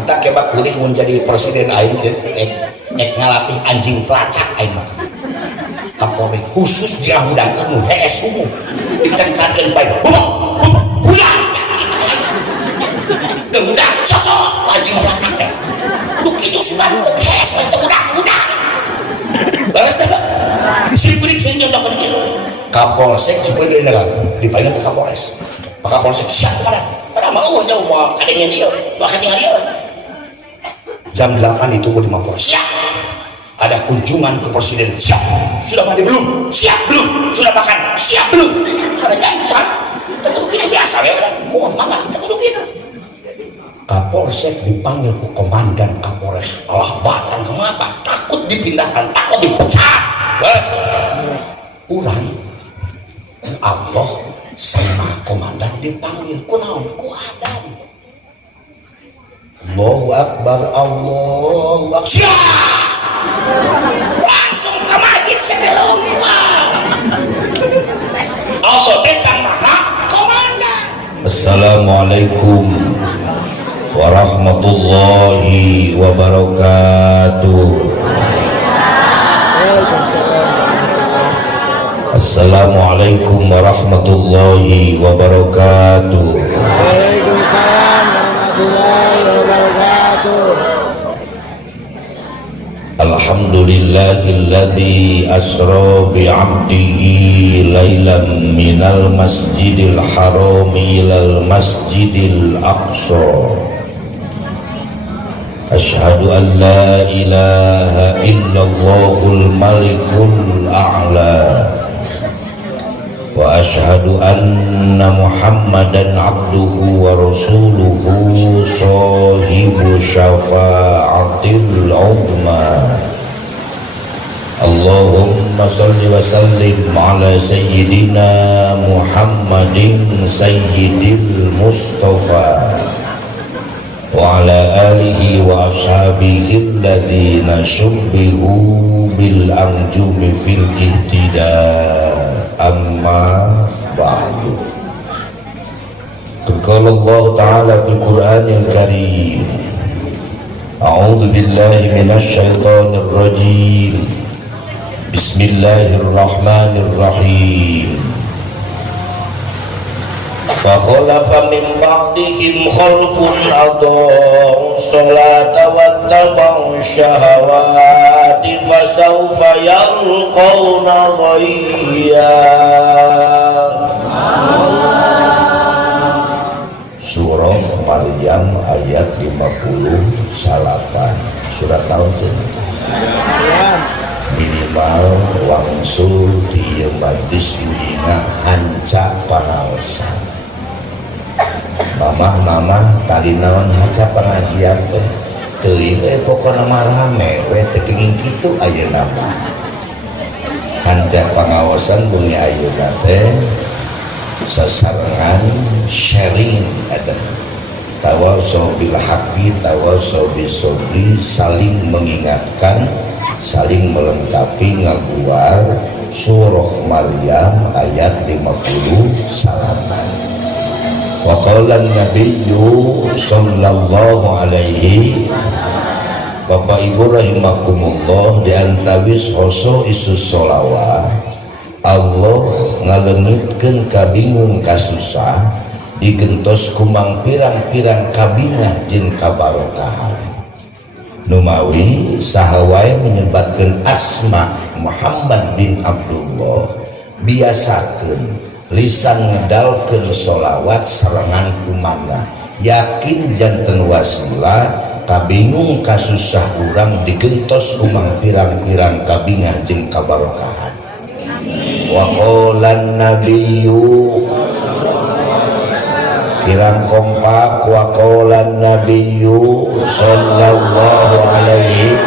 Entah kebak kuring menjadi presiden aing ngalatih anjing pelacak aing mah. Kapolri khusus dia hudang nu hees subuh ditenkankeun bae. Hudang sakit aing. Teu hudang cocok ku anjing pelacak teh. Kudu kitu sugan teu hees teh hudang. Balas teh. Si kuring sing nyodokeun kieu. Kapolsek Cipedeung dipanggil ke Kapolres. Pak Kapolsek siap sekarang. Pada mau jauh mau kadangnya dia, mau kadangnya dia. Jam 8 itu di Mapolres. Siap. Ada kunjungan ke presiden. Siap. Sudah mandi belum? Siap belum? Sudah makan? Siap belum? Sudah jancan. Tentu begini biasa ya. Mau mana? Tentu begini. Kapolsek dipanggil ke komandan Kapolres. Allah batan kenapa? Takut dipindahkan, takut dipecat. Balas. Kurang. Ku Allah sama komandan dipanggil ku naon ku adam. Allahu Akbar, Allahu Akbar. Langsung ke masjid sebelum Allah desa maha komandan. Assalamualaikum warahmatullahi wabarakatuh. Assalamualaikum warahmatullahi wabarakatuh. Waalaikumsalam warahmatullahi wabarakatuh. Alhamdulillahilladzi asra bi'abdihi lailan minal masjidil haram ilal masjidil aqsa. Asyhadu an la ilaha illallahul malikul a'la. Wa asyhadu anna Muhammadan abduhu wa rasuluhu sahibu syafa'atil uzma. Allahumma salli wa sallim ala sayyidina Muhammadin sayyidil mustafa wa ala alihi wa ashabihi alladhina syubbihu bil anjumi fil ihtida. Amma ba'du. Qala Allah Ta'ala fil Qur'anil Karim. A'udzu billahi minasy syaithanir rajim. Bismillahirrahmanirrahim. Fa khalafa min ba'dihim khalfun adaa'u sholata wattaba'u syahawati fasawfa yalqawna ghayya. Surah Maryam ayat 58. Surat tahun minimal wangsul di majlis yudinga hanca pangaosan. Mamah tadi naon haca pengajian teh teuing pokona mah rame we teu kenging kitu ayeuna mah. Hanca pangaosan bunyi ayeuna teh sasarengan sharing ada tawasau bil haqqi tawasau bis sabri, saling mengingatkan, saling melengkapi ngaguar surah Maryam ayat 59. Wa qala an-nabiyyu sallallahu alaihi. Bapak Ibu rahimakumullah, di antawis hoso isu sholawat Allah ngalengitkeun kabingung kasusah digentos kumang pirang-pirang kabingah jeung kabarokahan. Numawi sahawae menyebatkeun asma Muhammad bin Abdullah biasakeun lisan ngedalkeun sholawat serangan kumana yakin janten wasilah kabingung kasusah urang digentos kumang pirang-pirang kabingah jeung kabarokahan. Wa qala nabiyyu kirang kompak wa qala nabiyyu sallallahu alaihi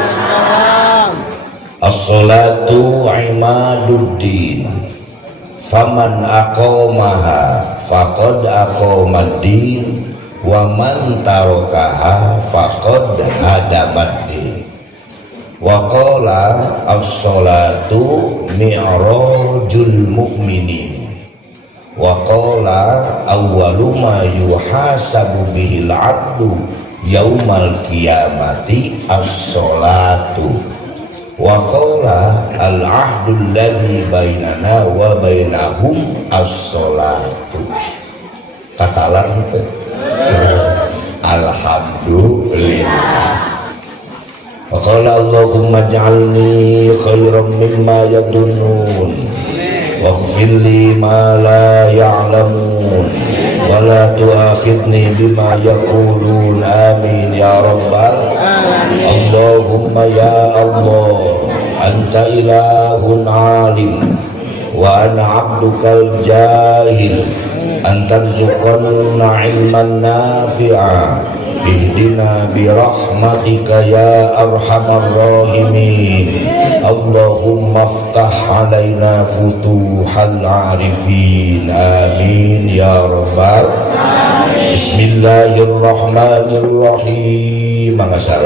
as-salatu imaduddin faman aqamaha faqad aqamaddin wa man tarakaha faqad hadamaddin. Wa qala as-salatu mi'rajul mu'minin wa qala awwalu ma yuhasabu bihil 'abdu yaumal kiamati as-sholatu wa qala al-ahdul ladzi bainana wa bainahum as-sholatu. Katalan teh alhamdulillah. Wa qala Allahumma ij'alni khairan mimma yadunnun waghfir li ma la ya'lamun wa la tu'akhidni bima yaqulun amin ya rabbal alamin. Allahumma ya Allah anta ilahun alim wa ana abdukal jahil antarzuqanna ilman nafi'a ihdina birahmatika ya arhamar rahimin. Allahumma aftah alaina futuhal arifin amin ya rabbal alamin. Bismillahirrahmanirrahim. Mangasar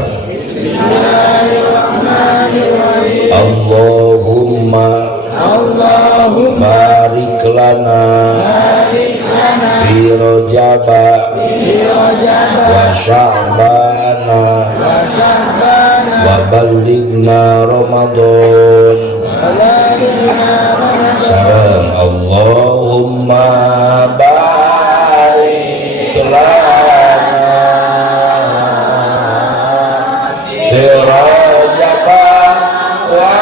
Bismillahirrahmanirrahim. Allahumma barik lana fi rajaba wa sya'bana wa ballighna ramadan. Sareng Allahumma barik lana fi rajaba wa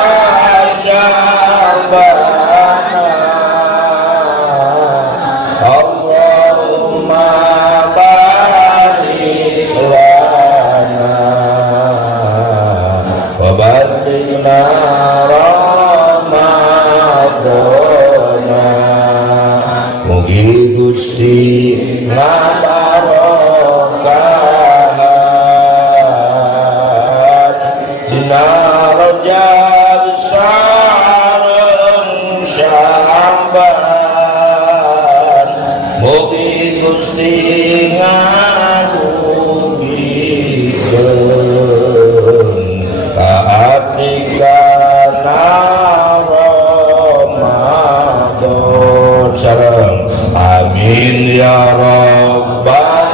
sya'bana. Allahumma barik lana wa ballighna ramadana. Mugi Gusti ngabarokahan dina Rajab sareng Sya'ban. Mugi Gusti ngadugikeun ka abdi kana Ramadan. Sareng amin ya rabbal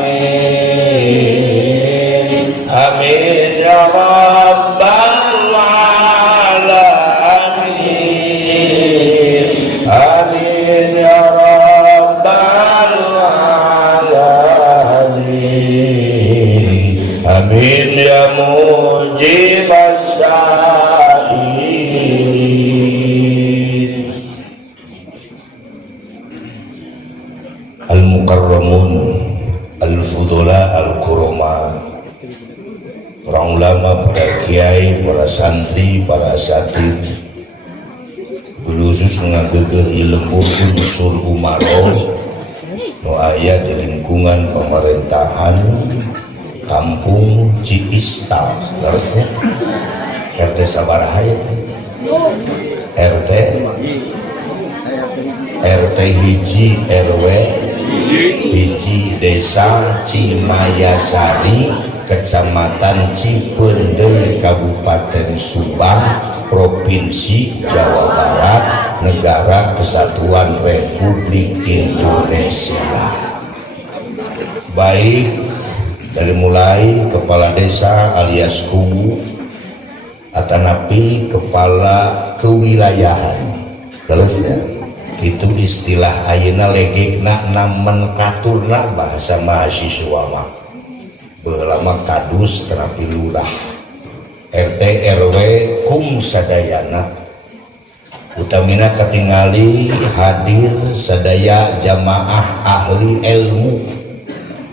alamin. Amin ya rabbal alamin. Amin ya rabbal alamin. Amin ya mujibas sa'ilin. Al-mukarramun al-fudula al-kurama, para ulama, para kiai, para santri, para asatid, khusus ngagegeh ilembur unsur umaro nu aya di lingkungan pemerintahan Kampung Ciistal. Terusnya RT sabaraha ya teh? RT hiji RW hiji Desa Cimayasari, Kecamatan Cipeundeuy, Kabupaten Subang, Provinsi Jawa Barat, Negara Kesatuan Republik Indonesia. Baik dari mulai kepala desa alias kubu atanapi kepala kewilayahan. Terus ya, itu istilah ayeuna legekna namen katurna bahasa mahasiswa mah. Baheula mah kadus terapi lurah. RT RW kum sadayana utamina ketingali hadir sadaya jamaah ahli ilmu.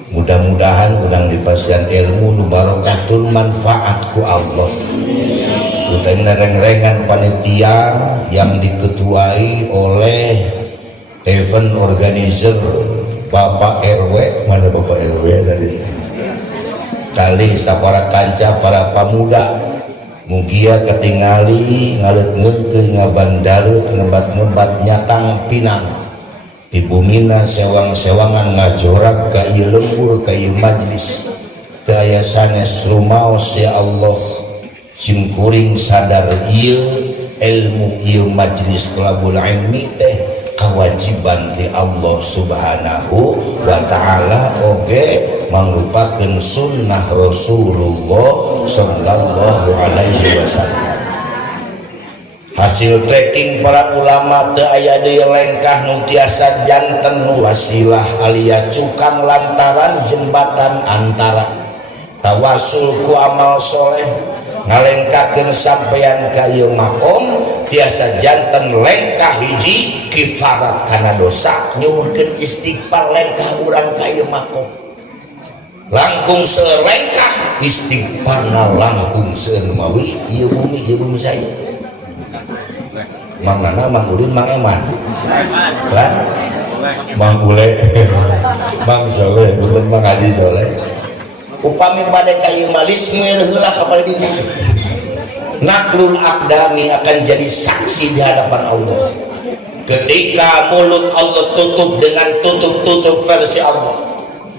Mudah-mudahan udang dipasihan ilmu nu barokahul manfaat ku Allah. Utamina reng-rengan panitia yang diketuai oleh event organizer Bapak RW. Mana Bapak RW tadi? Kali sapara kanca para pemuda mugia ketingali ngalut ke ngabandalut ngebat-ngebat nyatang pinang di bumina sewang-sewangan ngajorak ka ieu lembur ka ieu majlis teu aya sanes rumaos ya Allah simkuring sadar ieu ilmu ieu majlis kelabul ilmi teh kewajiban di Allah Subhanahu wa ta'ala oge mangrupakeun sunnah Rasulullah sallallahu alaihi wasallam. Hasil tracking para ulama teu aya deui lengkah nu tiasa janten wasilah alias cukang lantaran jembatan antara tawasul ku amal soleh ngalengkakeun sampeyan ka ieu makom tiasa janten lengkah hiji kifarat kana dosa nyuhunkeun istighfar lengkah urang ka ieu makom langkung selengkah istighfarna langkung seumawi ieu bumi saya Mang Nana, Mang Udin, Mang Eman kan? Mang Ule Mang Soleh, bukan Mang Haji Soleh upami pada kayu malis ngeureulah kapal dina naklul akdami akan jadi saksi di hadapan Allah ketika mulut Allah tutup dengan tutup versi Allah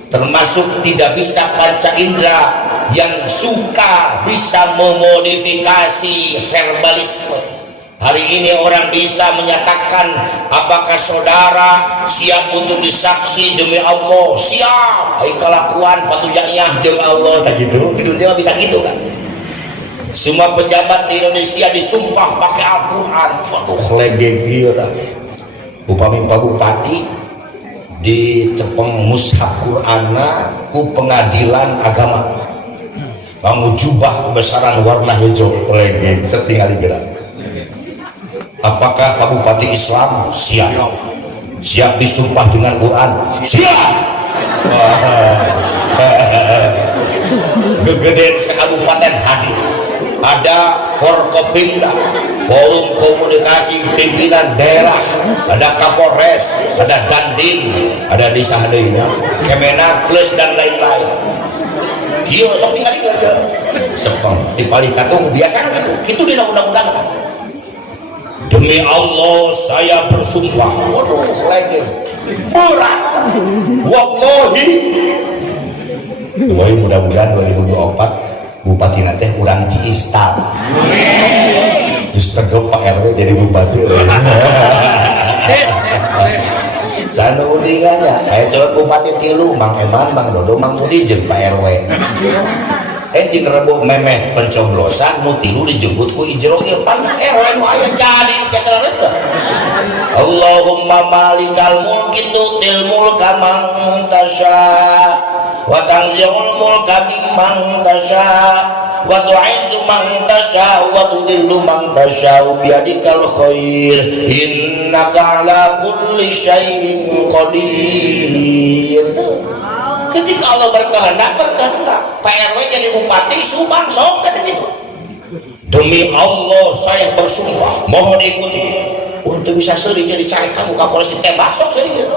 termasuk tidak bisa panca indera yang suka bisa memodifikasi verbalisme. Hari ini orang bisa menyatakan apakah saudara siap untuk disaksi demi Allah, siap ai kelakuan patujanya jeung Allah gitu. Di dunia bisa gitu kan. Semua pejabat di Indonesia disumpah pakai Al-Qur'an. Waduh legeng kieu tah. Upami Pak Bupati dicepeng mushaf Qur'anna ku pengadilan agama. Nganggo jubah besaran warna hijau legeng setinggali gerak. Apakah Pak Bupati Islam siap disumpah dengan Quran? Siap. Gegeden sekabupaten hadir. Ada Forkopimda, Forum Komunikasi Pimpinan Daerah, ada Kapolres, ada Dandim, ada di sahadeunya Kemenak Plus dan lain-lain. Kieu sok ningali kerja. Sepeng di palikatung biasa gitu. Kitu dina undang-undang. Demi Allah saya bersumpah. Waduh lagi berat wallahi. Mudah-mudahan 2024 Bupati nanti kurang Ciistal. Terus tegep Pak RW jadi bupati. Sana undingannya kayak coba Bupati tilu Mang Eman, Mang Dodo, Mang Budi jeung Pak RW. Jika rebuh memeh pencoblosan mutilu dijemput ku Ijro Irfan RW nu aya jadi sekretaris teh. Allahumma malikal mulki tutil mulka man tasya wa tanzi'ul mulka mimman tasya wa tu'izzu man tasya wa tudillu man tasya biadikal khair innaka ala kulli syai'in qadir. Ketika Allah berkehendak Pak RW jadi bupati Subang sok kata gitu. Demi Allah saya bersumpah mohon diikuti untuk bisa sering jadi cari kamu Kapolres tembak sok sering gitu.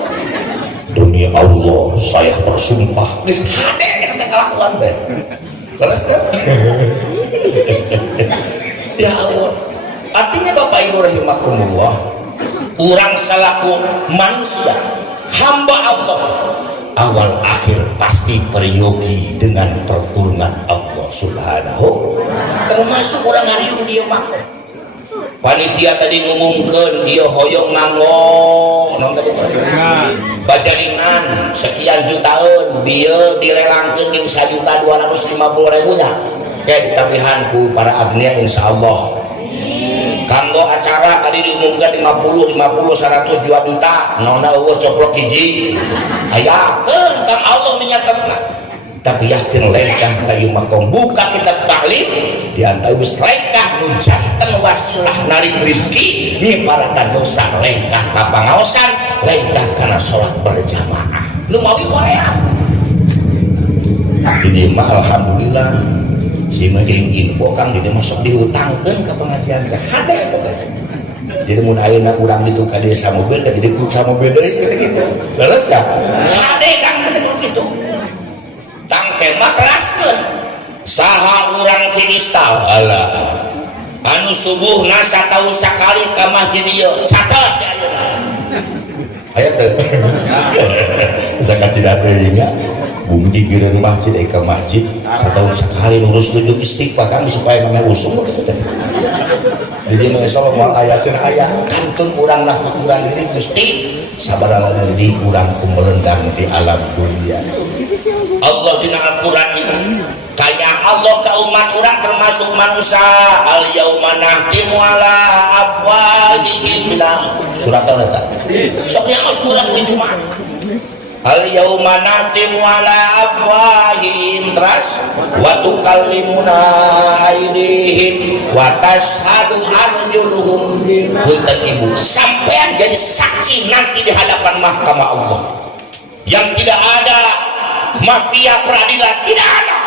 Demi Allah saya bersumpah geus hade eta kelakuan teh. Terus kan? Ya Allah. Artinya Bapak Ibu rahimakumullah, urang salaku manusia hamba Allah awal akhir pasti peryogi dengan pertolongan Allah Subhanahu, termasuk orang hari dia mah panitia tadi ngumumkan dia hoyong nganggo non tadi bajaringan sekian jutaan dia dilelangkeun jeung 1.250.000 nya kayak ditabihanku para agnia insyaallah. Kanggo acara tadi diumumkan 50, 100 juta nona Allah coplok hiji ayakeun kang Allah menyatakan tapi yakin lengkah kayu makom buka kita taklim diantara wis lengkah nu janten wasilah narik rezeki ni para dosa lengkah ka pangaosan lengkah kana salat berjamaah nu mawi Korea ini mah alhamdulillah si menging info kang dia masuk dihutangkan ke pengajian teh hade eta teh. Jadi mun ayeuna urang ditu ka desa mobil ka jadi ku sa mobil deui kitu. Leres ka? Hade kang teh kitu. Tangke mah keraskeun. Saha urang Ciistal alah. Anu subuhna sataun sakali ka masjid ieu catet ayeuna. Aya teh. Sakacida teh nya. Bumi digireun masjid ke masjid setahun sekali nurus tujuh istighfar kan supaya namanya usung gitu teh. jadi mengesal mau ayatin ayat kantun urang nafas urang diri Gusti sabaraha di urang kumelendang di alam dunia. Allah dina Al-Quran itu kaya Allah ke umat urang termasuk manusia al yauma nahtimu ala afwahihim surat tahu tak sok yang surat di Jumat al yauma nahtimu ala afwahihim teras wa tukallimuna aydihim wa tashhadu arjuluhum. Punten ibu sampean jadi saksi nanti di hadapan mahkamah Allah yang tidak ada mafia peradilan, tidak ada,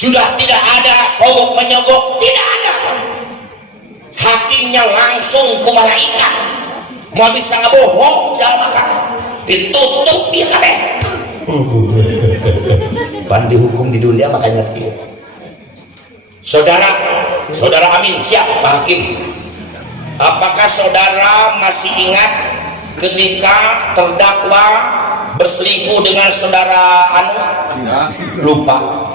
sudah tidak ada sogok menyogok, tidak ada, hakimnya langsung ke malaikat mau bisa ngebohong jangan makan ditutup dia kabeh pan dihukum di dunia makanya dia saudara Amin siap Pak Hakim, apakah saudara masih ingat ketika terdakwa berselingkuh dengan saudara anu lupa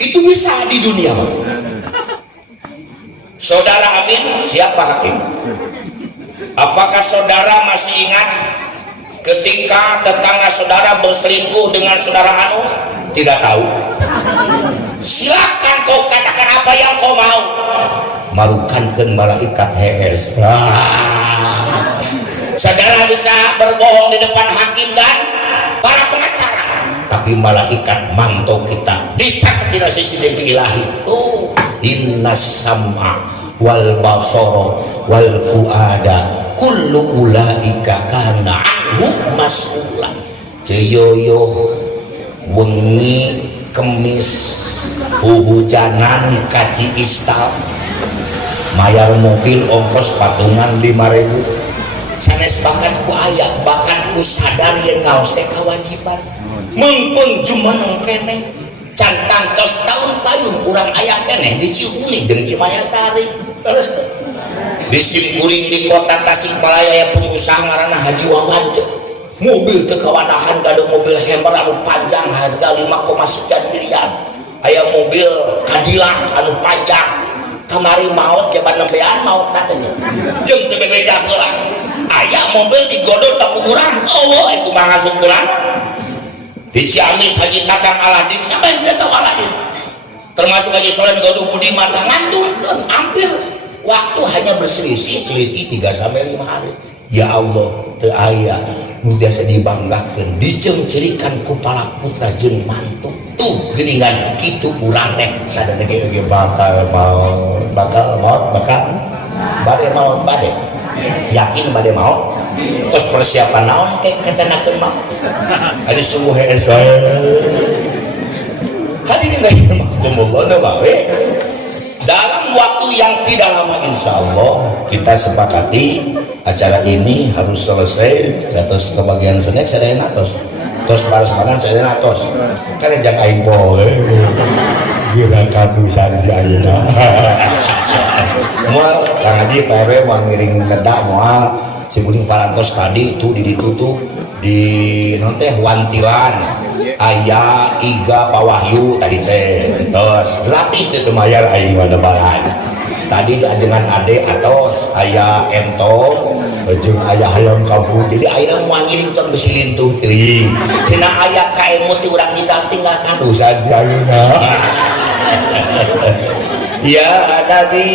itu bisa di dunia saudara Amin siapa Hakim, apakah saudara masih ingat ketika tetangga saudara berselingkuh dengan saudara anu tidak tahu, silakan kau katakan apa yang kau mau marukankeun malaikat hees. Saudara bisa berbohong di depan hakim dan para pengacara, tapi malaikat mantau kita dicatat di CCTV ilahi itu innas sam'a wal basara wal fuada kullu ulaika kana anhu mas'ula. Ceyoyo wengi kemis hujanan kaci istal mayar mobil ongkos patungan 5.000 sanes bahkan ku aya bahkan ku sadar yang ngaos teh kewajiban mengpeng jumeneng keneh cantang tos tahun payun urang aya keneh di Ciuning jeung Cimayasari terus di Simkuring di kota Tasikmalaya ya pengusaha ngaranna Haji Wawan mobil teu kawadahan gaduh mobil Hammer anu panjang harga 5, sekian miliar aya mobil Cadillac anu panjang kamari maut jaban nembean maut natenya jeung teu bebeja heula aya mobil digodol ke kuburan oh itu mah ngasukuran di Ciamis Haji Tatang Aladin siapa yang tidak tahu Aladin termasuk Haji Solen Godu Budiman ngantungkeun hampir waktu hanya berselisih 3-5 hari ya Allah teu aya nu biasa dibanggakeun dicengcerikan ku pala putra jeung mantu tuh geuningan kitu urang teh sadar ge bakal bade yakin bade mau terus persiapan naon teh kacanakeun mah ari sungguh hees hadirin rahimakumullah bae dalam waktu yang tidak lama insya Allah kita sepakati acara ini harus selesai terus kebagian snack sadayana terus panas-panas sadayana tos kan jangan aing poe gira kadusan di ayeuna moal Kang Haji Pak RW mau ngiring nedak moal si Buding Parantos tadi itu ditutup di non teh wantilan aya iga Pawahyu tadi teh terus gratis teh mayar aing mah balan tadi diajengan ade atos aya ento jeung aya hayam kabut jadi ayeuna moal ngiring tong besi lintuh teuing cenah aya kaemu ti urang hisab tinggal kadusan di ayeuna ya Nabi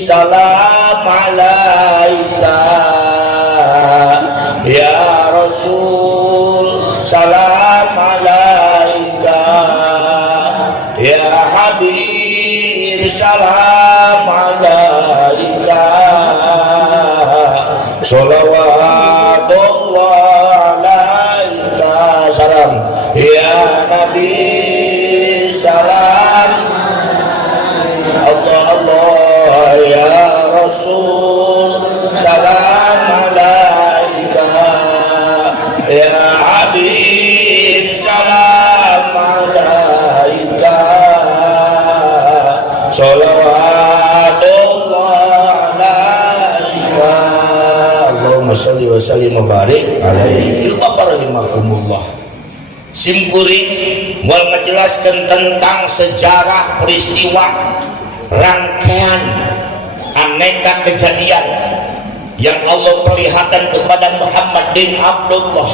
salam alaika ya Rasul salam alaika ya Habib salam alaika sholawatullah alaika salam ya Nabi salam Allah ya Rasul salam alaika ya Habib salam alaika sholawatullah alaika Allahumma sholli wa sallim wa barik alaihi rahimakumullah. Simkuring mau menjelaskan tentang sejarah peristiwa rangkaian aneka kejadian yang Allah perlihatkan kepada Muhammad bin Abdullah,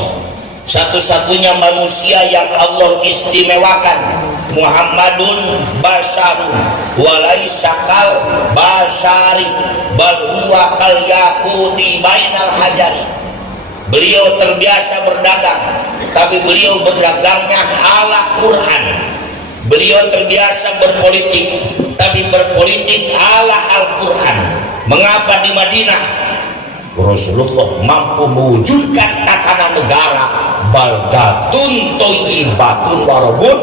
satu-satunya manusia yang Allah istimewakan. Muhammadun basyarun walaisa kal basyari bal huwa kal yaquti bainal hajari. Beliau terbiasa berdagang, tapi beliau berdagangnya ala Quran. Beliau terbiasa berpolitik, tapi berpolitik ala Al-Quran. Mengapa di Madinah Rasulullah mampu mewujudkan tatanan negara baldatun thayyibatun warabun?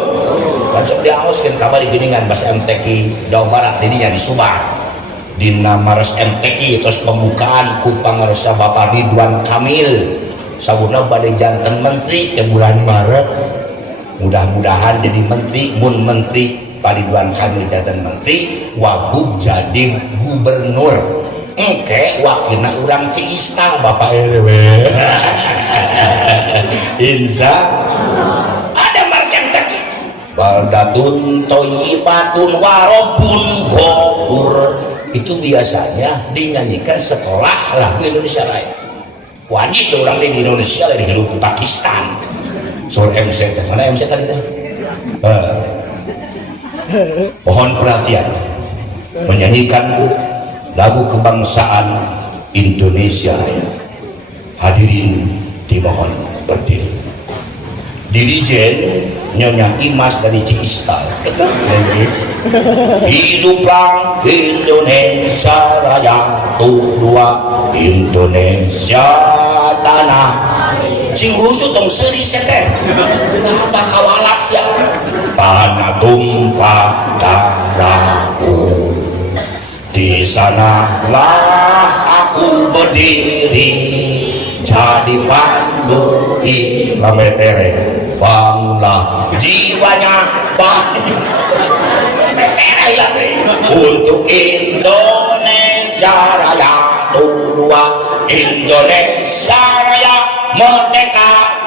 Kan sok diaoskeun kabar di geuningan Bas MTQ Jawa Barat dininya di Subang. Dina Mares MTQ terus pembukaan ku pangarsa Bapak Ridwan Kamil. Saburna bade janten menteri ke bulan Maret. Mudah-mudahan jadi menteri, mun menteri Pak Ridwan Kamil janten menteri, Wagub jadi gubernur. Engke wakilna urang Ciistang Bapak RW. Insya ada Mares MTQ. Baldatun thayyibatun warabun ghafur, itu biasanya dinyanyikan setelah lagu Indonesia Raya. Wajib orang di Indonesia lagi hidup di Pakistan. Soal MC, mana MC tadi teh? Mohon perhatian, menyanyikan lagu kebangsaan Indonesia Raya. Hadirin dimohon berdiri. Dirijen Nyonya Imas dari Ciistal. Hiduplah Indonesia Raya, dua Indonesia tanah. Sing khusus tong seri sete. Kenapa kawalat siapa? Tanah tumpah darahku. Di sanalah aku berdiri, jadi pandu Lametere. Bangunlah jiwanya, Lametere lagi untuk Indonesia Raya, dua Indonesia Raya merdeka.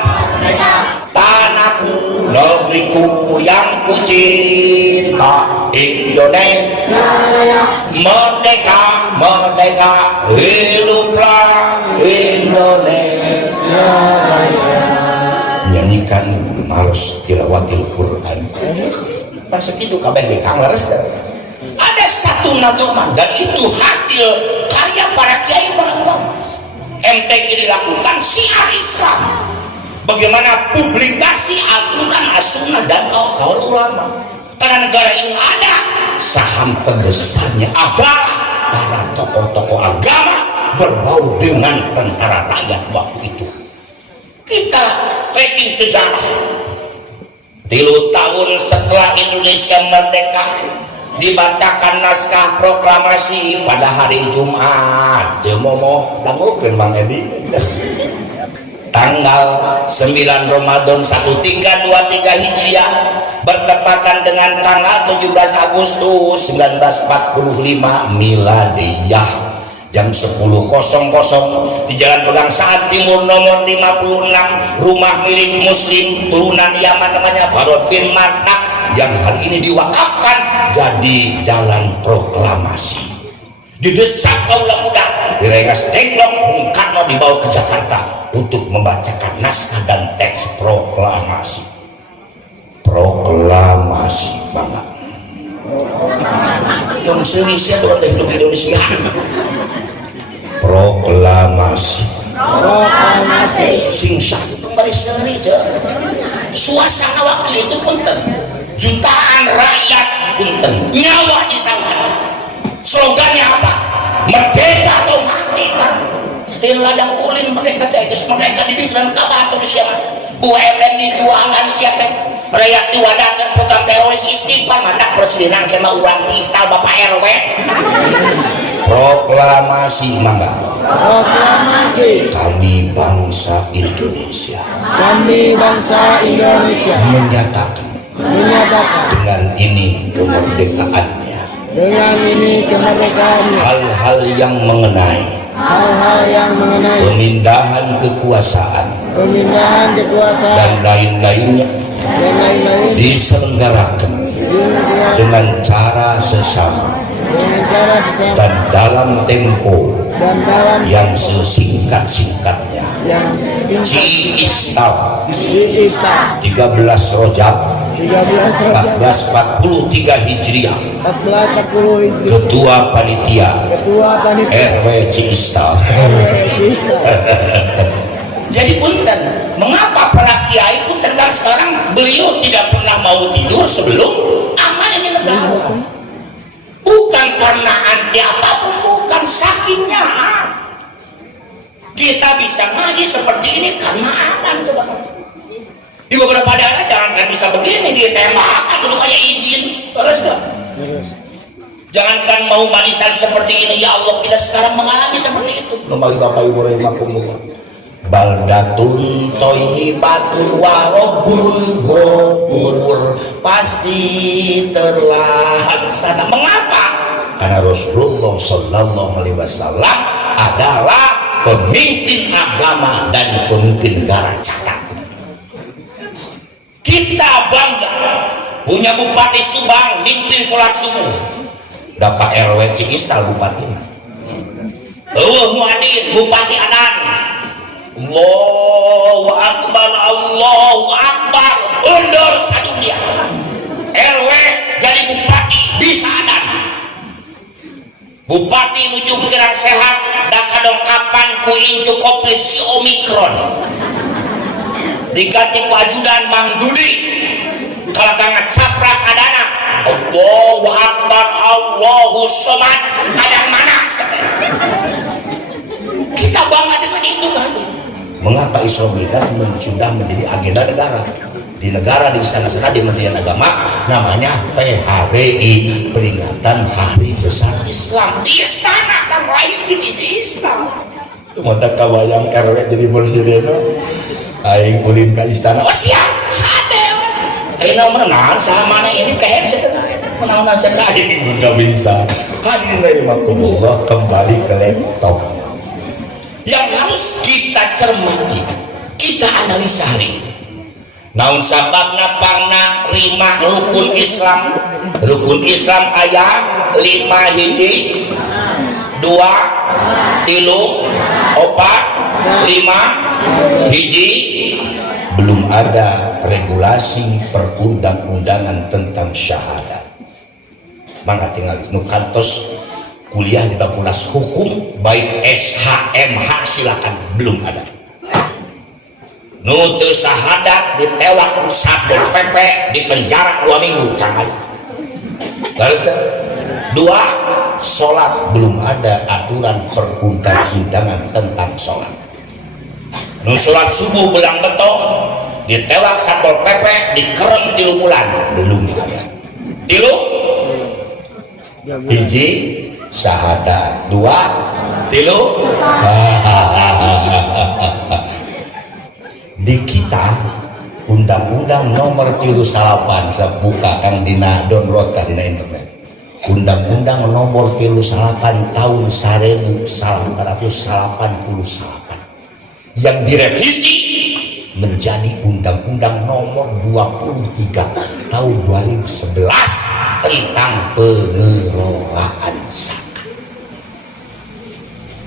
Tanahku, negeriku yang ku cinta, Indonesia Raya merdeka, merdeka. Hiduplah Indonesia Raya. Nyanyikan Maros tilawatil Quran. Masa gitu kabeh ge Kang Lares. Ada satu nadoman dan itu hasil karya para kiai para ulama. MTQ dilakukan syiar Islam. Bagaimana publikasi Al-Quran, As-Sunnah dan kaul ulama. Karena negara ini ada saham terbesarnya adalah para tokoh-tokoh agama berbau dengan tentara rakyat waktu itu. Kita tracking sejarah 3 tahun setelah Indonesia merdeka, dibacakan naskah proklamasi pada hari Jumat. Jemomo dangukeun Mang Edi. Tanggal 9 Ramadan 1323 Hijriah bertepatan dengan tanggal 17 Agustus 1945 Miladiyah. Jam 10.00 di Jalan Pegangsaan Timur nomor 56, rumah milik Muslim turunan Yaman namanya Farod bin Martak, yang hari ini diwakafkan jadi jalan proklamasi. Didesak kaula muda, direngas teklok Bung Karno dibawa ke Jakarta untuk membacakan naskah dan teks proklamasi. Proklamasi bangga. Yang serisi itu orang hidup Indonesia. Proklamasi. Proklamasi. Sing sah kembali seri je. Suasana waktu itu punten. Jutaan rakyat punten. Nyawa di tangan. Slogannya apa? Merdeka atau mati kan? Di ladang ulin mereka tegas, mereka dibilang kabatur siapa? UMN dijualan siapa? Rakyat diwadakan program teroris istighfar, mata presidenan kema urang si istal Bapak RW. Proklamasi mangga. Proklamasi. Kami bangsa Indonesia. Kami bangsa Indonesia. Menyatakan dengan ini kemerdekaannya. Dengan ini kemerdekaannya. Hal-hal yang mengenai pemindahan kekuasaan dan lain-lainnya diselenggarakan dengan cara sesama dengan cara sesama dan dalam tempo dan dalam yang sesingkat-singkatnya. yang Ci Istal di Ista 13 Rojab 13 Rajab 1443 Hijriah. 1440 Hijri. Ketua Panitia Ketua Panitia RW Ci Istal. Ista. Jadi punten, mengapa para kiai punten kan sekarang beliau tidak pernah mau tidur sebelum aman ini negara? Bukan karena anti apapun, bukan, sakingnya kita bisa ngaji seperti ini karena aman. Coba di beberapa daerah jangankan bisa begini, ditembakkan dulu kayak izin, terus gak? Jangankan mau manisan seperti ini, ya Allah, kita sekarang mengalami seperti itu. Lembaga Bapak Ibu rahimakumullah. Baldatun thayyibatun wa rabbul ghafur, pasti terlaksana. Mengapa? Karena Rasulullah Shallallahu Alaihi Wasallam adalah pemimpin agama dan pemimpin negara. Catat, kita bangga punya Bupati Subang mimpin sholat subuh. Dapat RW Cikistal Bupati. Muadin Bupati Adan. Allahu Akbar, Allahu Akbar, undur sadunya. RW jadi bupati bisa Adan. Bupati nuju kirang sehat dan kadang kapan ku incu covid si Omikron. Diganti ku ajudan Mang Dudi. Kalau kangen saprak adana. Allahu Akbar, Allahu Somad, adan mana? Kita bangga dengan itu kan. Mengapa Islam sudah menjadi agenda negara? Di negara, di sana-sana, di Kementerian Agama namanya PHBI, peringatan Hari Besar Islam. Di istana kan lain divisi Islam. Mata kabayang RW jadi presiden, aing ulin ke istana. Oh siap, hadel. Aina menang sama mana ini kayak menang sekali nggak bisa. Hadirin rahimakumullah, kembali ke laptop. Yang harus kita cermati, kita analisa hari ini. Naun sababna pangna rima rukun Islam. Rukun Islam ayat 5 hiji 2 3 4 5 hiji. Belum ada regulasi perundang-undangan tentang syahadat. Mangga tinggal nu kantos kuliah di fakultas hukum baik SHMH silakan, belum ada. Nu teu syahadat ditewak ku Satpol PP di penjara 2 minggu cangaya. Terus dua, sholat belum ada aturan perundang-undangan tentang sholat. Nu sholat subuh belang betong ditewak Satpol PP dikerem 3 bulan, belum ada. 3 hiji syahadat, 2 3 di kita undang-undang nomor 38 saya buka kan dina download kan dina internet. Undang-undang nomor 38 tahun 1988 yang direvisi menjadi undang-undang nomor 23 tahun 2011 tentang pengelolaan zakat.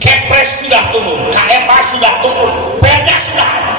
Kepres sudah turun, KFA sudah turun, Perda sudah ada.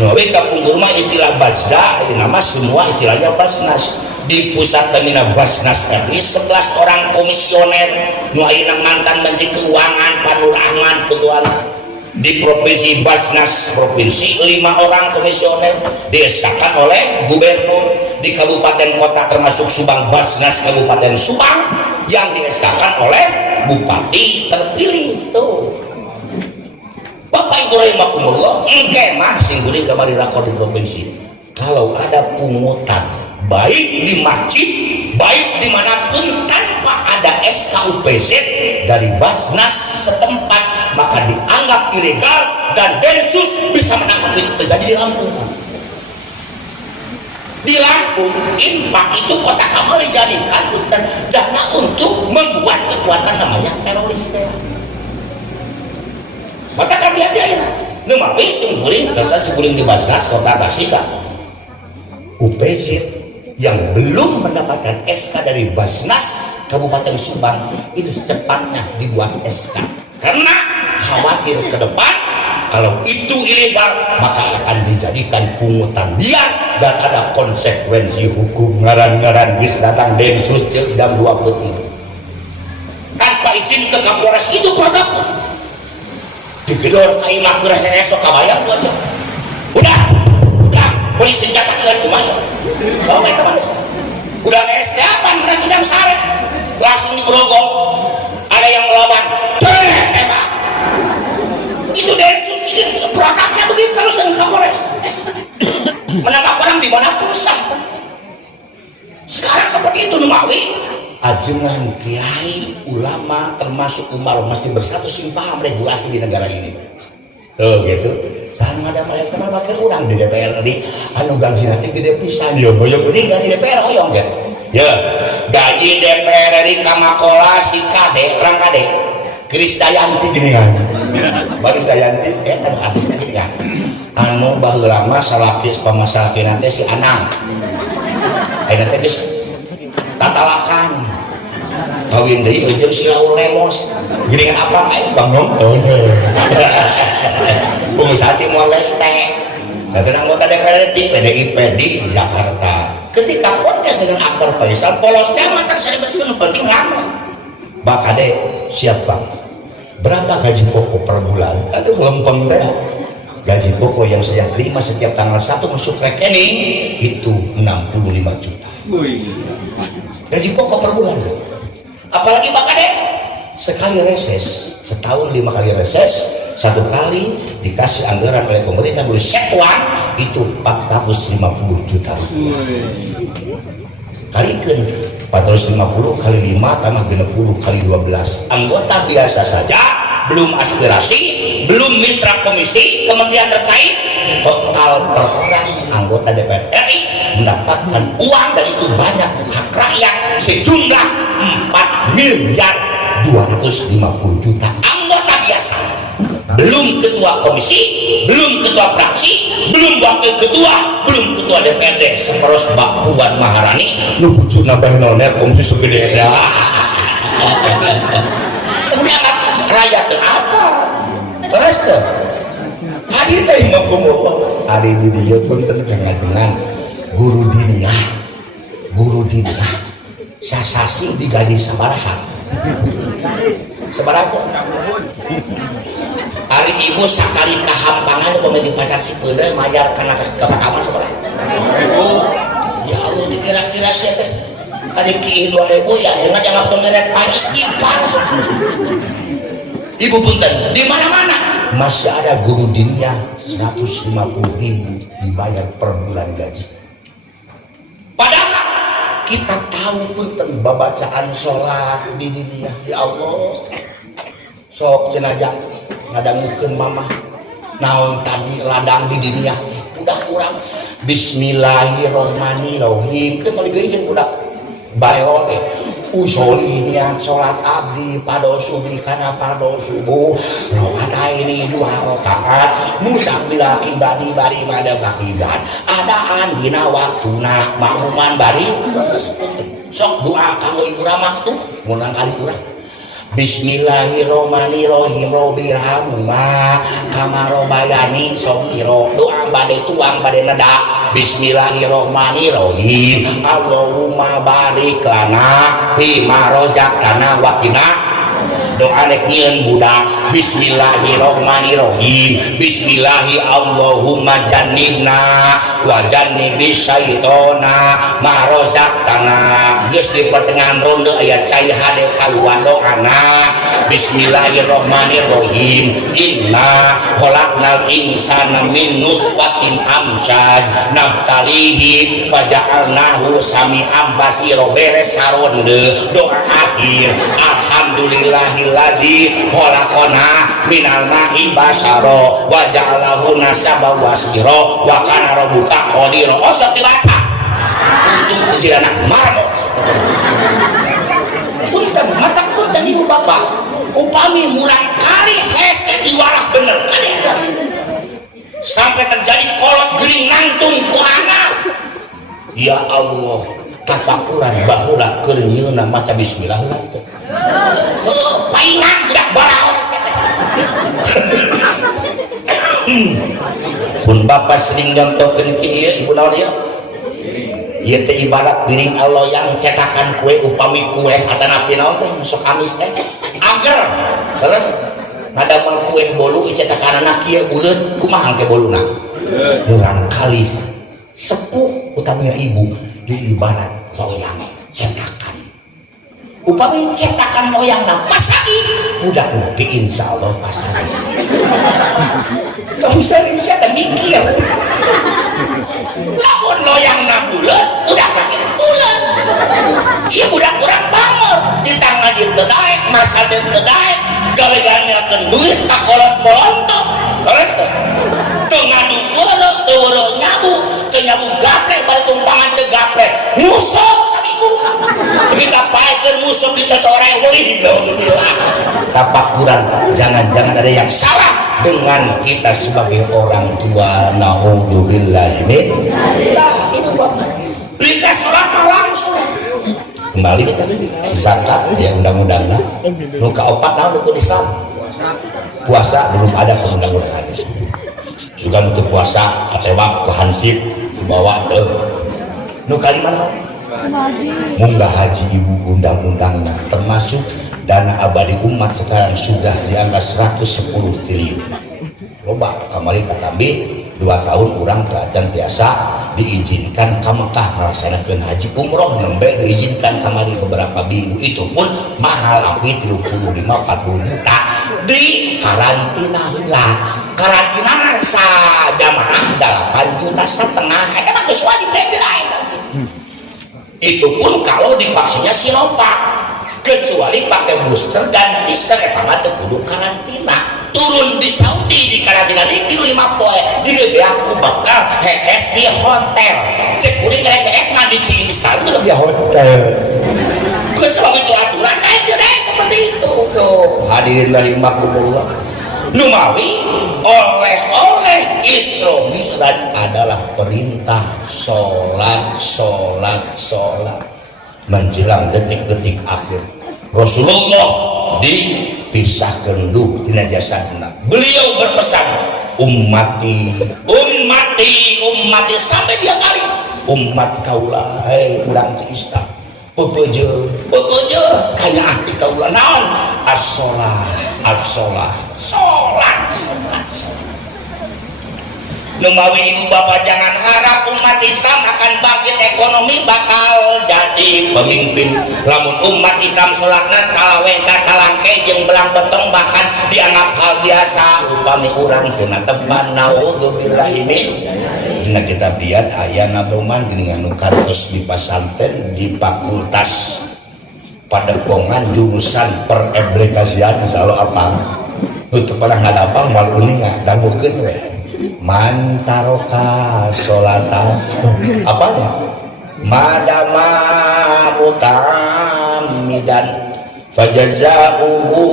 Nabi kampung rumah istilah Basda, nama semua istilahnya Basnas. Di pusat pembina Basnas RI 11 orang komisioner, nuainang mantan Menteri Keuangan, Panur Ahmad ketuanya. Di provinsi Basnas provinsi 5 orang komisioner dieskakan oleh gubernur. Di kabupaten kota termasuk Subang Basnas Kabupaten Subang yang dieskakan oleh bupati terpilih tuh. Bapak Ibu rahimakumullah, engke mah sing geuning kamari rakor di provinsi. Kalau ada pungutan baik di masjid, baik dimanapun tanpa ada SKUPZ dari Basnas setempat, maka dianggap ilegal dan Densus bisa menangkap itu. Terjadi di Lampung. Di Lampung, infak itu kotak amal dijadikan dana untuk membuat kekuatan namanya teroris. Maka kan hati-hati aja. Nu mapis sing guring, kesan sing guring di Basnas kota Tasika. UPZ yang belum mendapatkan SK dari Basnas Kabupaten Subang itu secepatnya dibuat SK, karena khawatir ke depan kalau itu ilegal maka akan dijadikan pungutan liar dan ada konsekuensi hukum. Ngaran-ngaran geus datang Densus cek jam 2 peuting tanpa izin ke Kapolres itu protokol digedor ka imah geus esok kabayang tuh aja udah boleh senjata ke kumaha so bae teman udah ST-an rajang sare langsung digrogol, ada yang melawan tembak itu Densus ini protoknya begitu terus dengan Kapolres menangkap orang di mana pusat. Sekarang seperti itu Numawi ajengan kiai ulama termasuk umat mesti bersatu sing paham regulasi di negara ini tuh gitu. Sana ada teman wakil orang di DPR di anu gaji nanti gede pisan yo hoyong gede gaji DPR hoyong gitu ya gaji DPR di Kamakola si kade orang kade Krisdayanti gini kan Baris Dayanti kan artis gini kan anu baheula mah salaki pamasalaki nanti si Anang nanti geus tatalakan kawin deui jeung si Laur Lemos gini kan apa bang nonton pengusaha timur leste dan anggota DPR di PDIP di Jakarta ketika podcast dengan aktor Faisal polosnya makan selebrasi penting lama bakade siapa berapa gaji pokok per bulan itu lempeng teh gaji pokok yang saya terima setiap tanggal 1 masuk rekening itu 65 juta gaji pokok per bulan apalagi bakade sekali reses setahun 5 kali reses 1 kali dikasih anggaran oleh pemerintah boleh sekwan itu 450 juta rupiah kalikan 450 kali 5 tambah 60 kali 12 anggota biasa saja belum aspirasi belum mitra komisi kementerian terkait total per orang anggota DPR RI mendapatkan uang dan itu banyak hak rakyat sejumlah 4 miliar 250 juta anggota biasa belum ketua komisi, belum ketua fraksi, belum wakil ketua, belum ketua DPRD semeros Mbak Puan Maharani lu bucu nambah nolnya komisi segede ya kemudian rakyat apa terus tuh hadir deh mau kumuh hari di dia pun tenang ngajengan guru dinia sasasi di gadis sabaraha hari ibu sakali kahampangan pemain di pasar Cipeuneu mayar karena kebakamah sebenarnya ya Allah dikira-kira sih hari ki 2000 ya jangan pemeret pais istighfar ibu punten di mana-mana masih ada guru dinia 150.000 dibayar per bulan gaji padahal kita tahu punten babacaan sholat di dinia ya Allah sok jenajah ngadangukeun mama naon tadi ladang di dunia udah kurang bismillahirrohmanirrohim kan tadi geuyeun udah bae ge usoli niat salat abdi pada subuh kana pada subuh rokat ini 2 rakaat musabila kibadi bari madang kiblat adaan dina waktuna makmuman bari sok doa kanggo ibu ramah tuh munang kali urang Bismillahirrohmanirrohim robirhamuma kamarobayani sokiro doa bade tuang bade nedak Bismillahirrohmanirrohim Allahumma barik lana fima rozaqtana wa qina doa rek nyieun budak Bismillahirrohmanirrohim Bismillahi Allahumma jannibna wa jannibis syaitona ma rozaqtana geus di pertengahan ronde aya cai hade kaluan doana Bismillahirrohmanirrohim inna khalaqnal insana min nutfatin amsyaj nabtalihi faja'alnahu sami'an basira beres saronde doa akhir alhamdulillahilladzi khalaqana minal ma'i basara wa ja'alahu nasaba wasira wa kana rabbuka qadira osok dibaca untung kecil anak marmos punten mata punten ibu bapak upami murang kali hese diwalah bener kadang sampai terjadi kolot gering nangtung ku anak ya Allah tafakuran baheula keur nyieunna maca bismillah heula teh paingan budak baraos pun bapak sering nyontokeun kieu ieu ibu naon ieu ieu teh ibarat piring aloyang cetakan kue upami kue atanapi naon teh sok amis teh agar terus ngadamel kue bolu cetakan anak kieu uleut kumaha ke boluna murang kali sepuh utamanya ibu di ibarat loyang cetakan upami cetakan loyang na pasagi budak nanti insya Allah pasagi tong sering saya mikir lamun loyang na bulet udah nanti bulet iya budak kurang banget di tangan di tedaek masa di tedaek gawe-gawe ngelakuin duit tak kolot molontok terus tuh ngadu boro nyabu tuh nyabu gaprek balik tumpangan ke gaprek musuh seminggu tapi kapaikeun musuh dicocoreng deui naudzubillah tapak kurang jangan-jangan ada yang salah dengan kita sebagai orang tua naudzubillah ini itu Bapak berita sholat langsung kembali kita zakat ya undang-undangnya nu kaopat naon rukun Islam puasa belum ada undang-undang hadis juga untuk puasa katewak ke hansip bawa teh nu kalimana munggah haji ibu undang-undangnya termasuk dana abadi umat sekarang sudah di angka 110 triliun loba kamari katambi 2 tahun orang keadaan biasa diizinkan ke Mekah melaksanakan haji umroh nembe diizinkan kamari beberapa minggu itu pun mahal hampir 35-40 juta di karantina heula karantina sa jamaah 8,5 juta eta mah geus wajib itu pun kalau divaksinnya Sinovac kecuali pakai booster dan Pfizer eta mah teu kudu karantina turun di Saudi di karantina di 5 poe di aku bakal HS di hotel cek kuring rek HS mah di Cisal itu di hotel ke sebab itu aturan aja deh seperti itu tuh hadirin rahimakumullah numawi oleh Isra Mi'raj adalah perintah sholat menjelang detik-detik akhir Rasulullah dipisahkan duh tina jasadna beliau berpesan ummati sampai 3 kali umat kaulah urang teu ista pepeje kanya hati kaulah naon as-sholat Numawi ibu bapak jangan harap umat Islam akan bangkit ekonomi bakal jadi pemimpin lamun umat Islam sholatna talaweng katalangke jeung belang betong bahkan dianggap hal biasa upami urang teu teban naudzubillah ini dina kitabian aya nadoman gini anu kantos di pasantren di fakultas Padepongan jurusan pereblegasian insyaallah apa itu pernah ngadapang malu ini dangukeun we mantaroka sholatan apanya madama mutamidan fajazauhu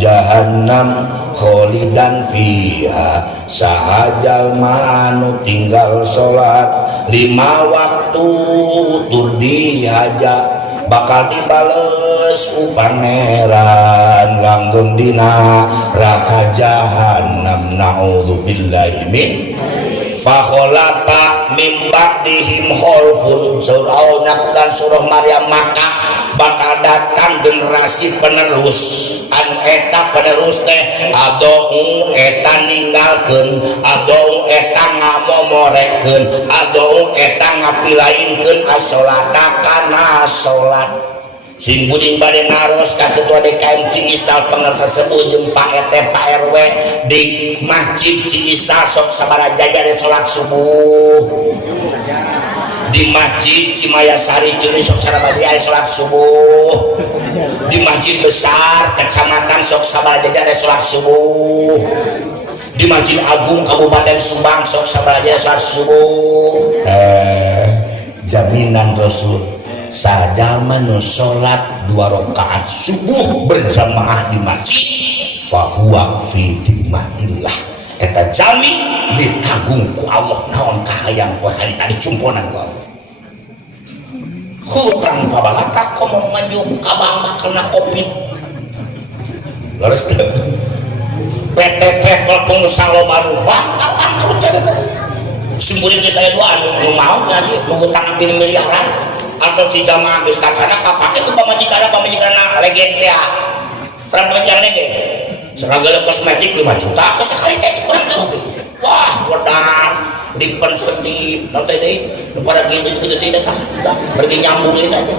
jahannam kholidan fiha sahajal manu tinggal sholat 5 waktu turdi haja bakal dibales paneran langgeng dina raka jahannam naudzubillahi min fakholafa min ba'dihim khalfun surah dan surah Maryam maka bakal datang generasi penerus anu eta penerus teh adou eta ninggalkeun adou eta ngamomorekeun adou eta ngapilainkeun as-sholata kana salat sing buding bade naros ka ketua DKM Ciistal pengersa sebut jeung Pak RT Pak RW di Masjid Ciistal sok sabaraha jajare salat subuh di Masjid Cimayasari Curi sok sabaraha salat subuh di masjid besar kecamatan sok sabaraha jajare salat subuh di Masjid Agung Kabupaten Subang sok sabaraha jajare salat subuh jaminan Rasul sajama nu sholat 2 rakaat subuh berjamaah di masjid fahuwa fi dimmatillah eta jami ditanggung agung ku Allah naon kahayang ku hari tadi cumponan ku Allah hutang pabalata komo maju kabamba kena covid laras PT travel pengusaha lo baru bakal angkrut cerita simbolin ke saya dua anu mau lagi menghutang miliaran atau di jamaah geus karena kapake ku pamajikana legend teh pamajikana legend seragala kosmetik 5 juta aku sekali teh kurang lebih wah wedang lipen sedih nanti deh pada gitu tidak pergi nyambung itu aja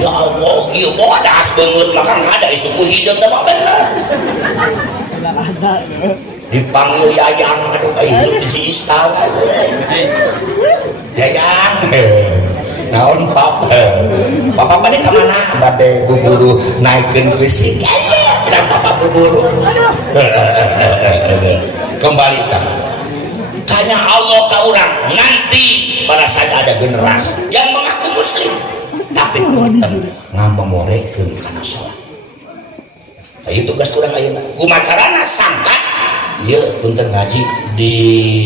ya Allah iya kok ada asbengut makan ada isuku hidung dah bener dipanggil Yayang aduh hidup di Cistal Yayang naon papa pada kemana bade buburu naikkan besi dan papa buburu kembalikan hanya Allah ke orang nanti pada saat ada generasi yang mengaku muslim tapi punten ngamemorekeun kana salat itu tugas urang ayeuna kumacarana sangkat ieu punten ngaji di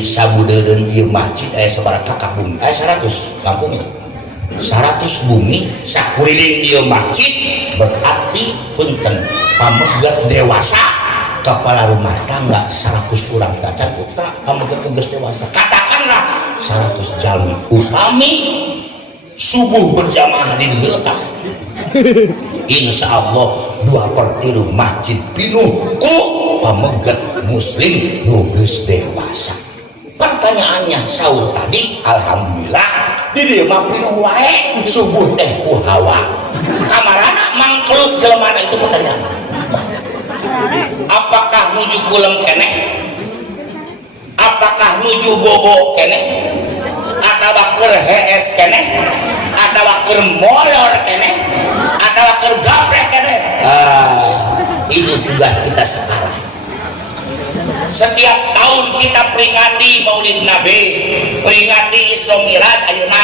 sabudeureun ieu masjid aya sabaraha kakak bumi aya 100 langkung 100 bumi sakuriling ieu masjid berarti punten pamegat dewasa kepala rumah tangga 100 orang baca putra pamegat tugas dewasa katakanlah 100 jalmi upami subuh berjamaah di dieu tah insya Allah 2/3 masjid pinuh ku pamegat muslim nugas dewasa. Pertanyaannya saur tadi alhamdulillah di dieu mah pinuh wae subuh teh ku hawa kamarana mangkluk jelema itu pertanyaan apakah nuju kulem keneh apakah nuju bobo keneh atawa keur hees keneh atawa keur molor keneh atawa keur gaplek keneh itu tugas kita sekarang. Setiap tahun kita peringati Maulid Nabi, peringati Isra Mi'raj ayeuna,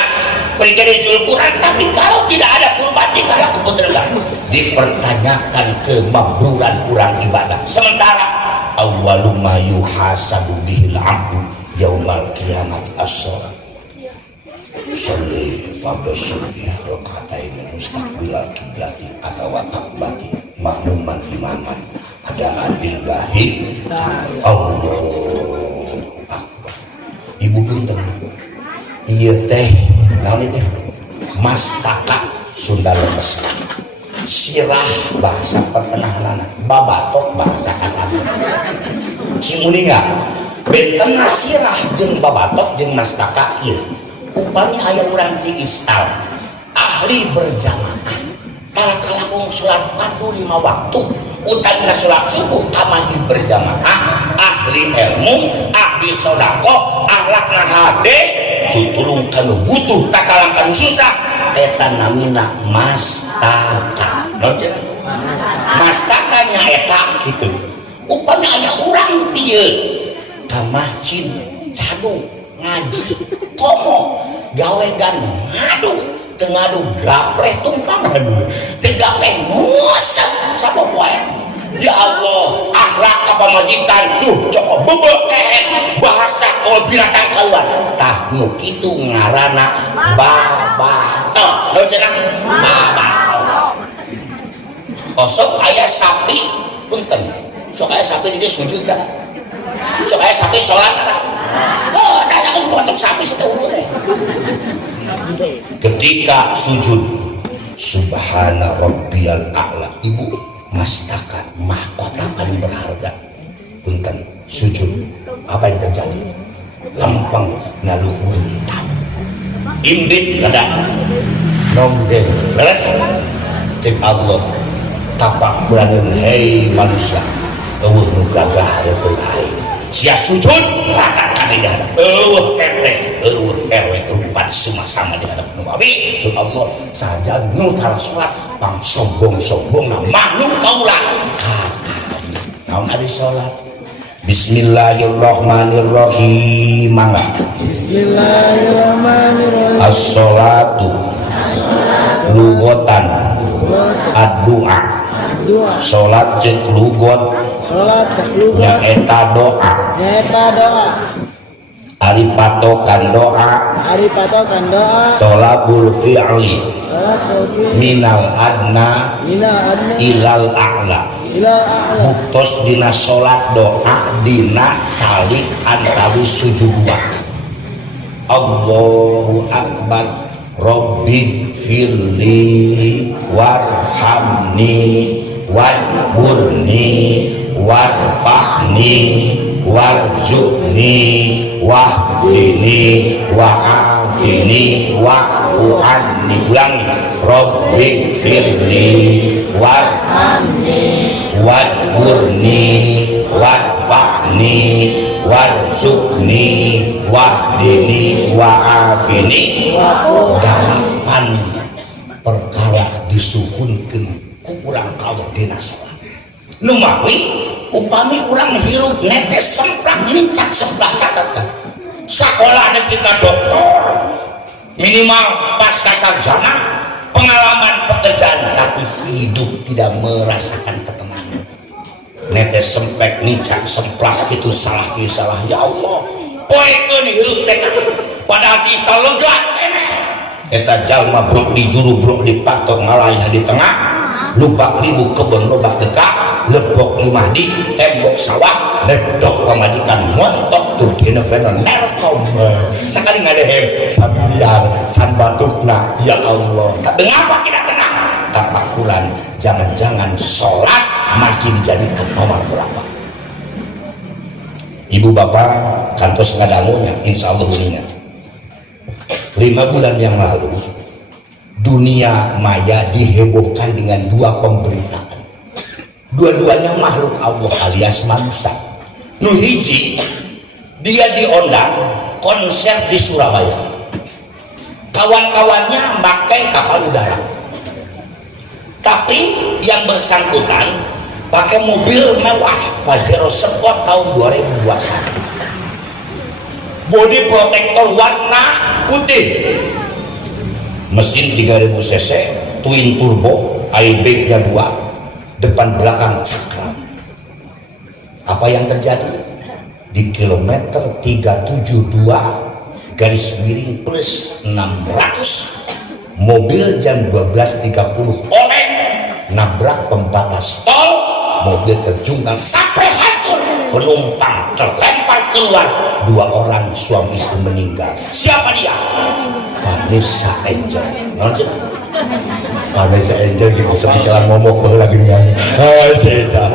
peringati Zulquran, tapi kalau tidak ada kurban tinggal aku puterga dipertanyakan kemakburan kurang ibadah. Sementara awwalu ma yuhasabu bihil abdu yaumal qiyamati as-shalah. Sholli fabasuri rakaatain mustaqbilal qiblati atawa takbati makmuman imaman ada billahi Allahu akbar. Ibu punten ieu teh naon teh mastaka Sunda lemes sirah bahasa perkenalan babatok bahasa kasar simuninga benten sirah jeung babatok jeung mastaka ieu upami aya urang ti Istal ahli berjamaah tara kalakung salat fardu 5 waktu utamina salat subuh kamajid berjamaah ahli ilmu ahli sedekah akhlakna hade tutulung kanu butuh takalang kanu susah eta namina mastaka naon cenah mastaka nyaeta kitu upami aya urang dieu ka masjid cadu ngaji komo gawegan ngadu tengadu gapleh tumpang teu gapleh ngusep sapopoe ya Allah akhlak kapamajikan duh coko bebek bahasa kalau binatang keluar tah nu kitu ngaranna babatok naon cenah babatok sok aya sapi punten sok aya sapi di dieu sujud da sok aya sapi salat nanya kan batok sapi seteueuh teh ketika sujud subhana rabbiyal a'la ibu mastaka mahkota paling berharga punten sujud apa yang terjadi lempeng naluhureun tanah imbit ledak nongdeng beres cek Allah tafakkuran hei manusia eueuh nu gagah hareupeun aing sia sujud rata kanedah eueuh ente eueuh erwe upat sama di hadap nu abi Allah saja nu tara salat pang sombong-sombongna makhluk kaula naon ari salat bismillahirrahmanirrahim mangga bismillahirrahmanirrahim as-shalatu lugotan ad-du'a salat cek lugot nyaeta doa patokan doa Ari patokan doa. tolabul fi'li Salat tauhid. minal adna Ila adna. ilal a'la Ila a'la. buktos dina salat doa dina calik antawi sujud dua. Allahu akbar Rabbi firli warhamni wadburni warfa'ni warjukni wahdini wa'afini wa'fu'anni. Ulangi, Rabbi firli warhamni wadburni wadfa'ni warjukni wahdini wa'afini. Dalapan perkara disuhunkeun ku urang kalau dina salat. Nu mawi upami urang hirup netes semplak lincak semplak catatkan. Sakola nepi ka doktor minimal pasca sarjana pengalaman pekerjaan tapi hidup tidak merasakan ketenangan. Netes semplak lincak semplak itu salah ya Allah. Poekeun hirup teh padahal ti lega keneh. Eta jalma brok di juru brok di patok ngalayah di tengah lubak libu kebon lobak dekak lepok imah di tembok sawah ledok pamajikan montok tuh dina bener nerkom sekali ngadehem sabiar can batukna ya Allah. Tapi ngapa kita tenang tapakuran jangan-jangan sholat masih dijadikan nomor berapa. Ibu bapak kantos ngadangunya insya Allah uningat 5 bulan yang lalu dunia maya dihebohkan dengan 2 pemberitaan. Dua-duanya makhluk Allah alias manusia. Nu hiji dia diundang konser di Surabaya. Kawan-kawannya pakai kapal udara. Tapi yang bersangkutan pakai mobil mewah Pajero Sport tahun 2021. Bodi protektor warna putih, mesin 3000 cc twin turbo airbagnya 2 depan belakang cakram. Apa yang terjadi di kilometer 372 garis miring plus 600 mobil jam 12.30 oleng nabrak pembatas tol, mobil terjungkal sampai hancur, penumpang terlempar keluar, 2 orang suami istri meninggal. Siapa dia? Vanessa Angel. Ngerti? Vanessa Angel di bisa bicara ngomong lagi dengan saya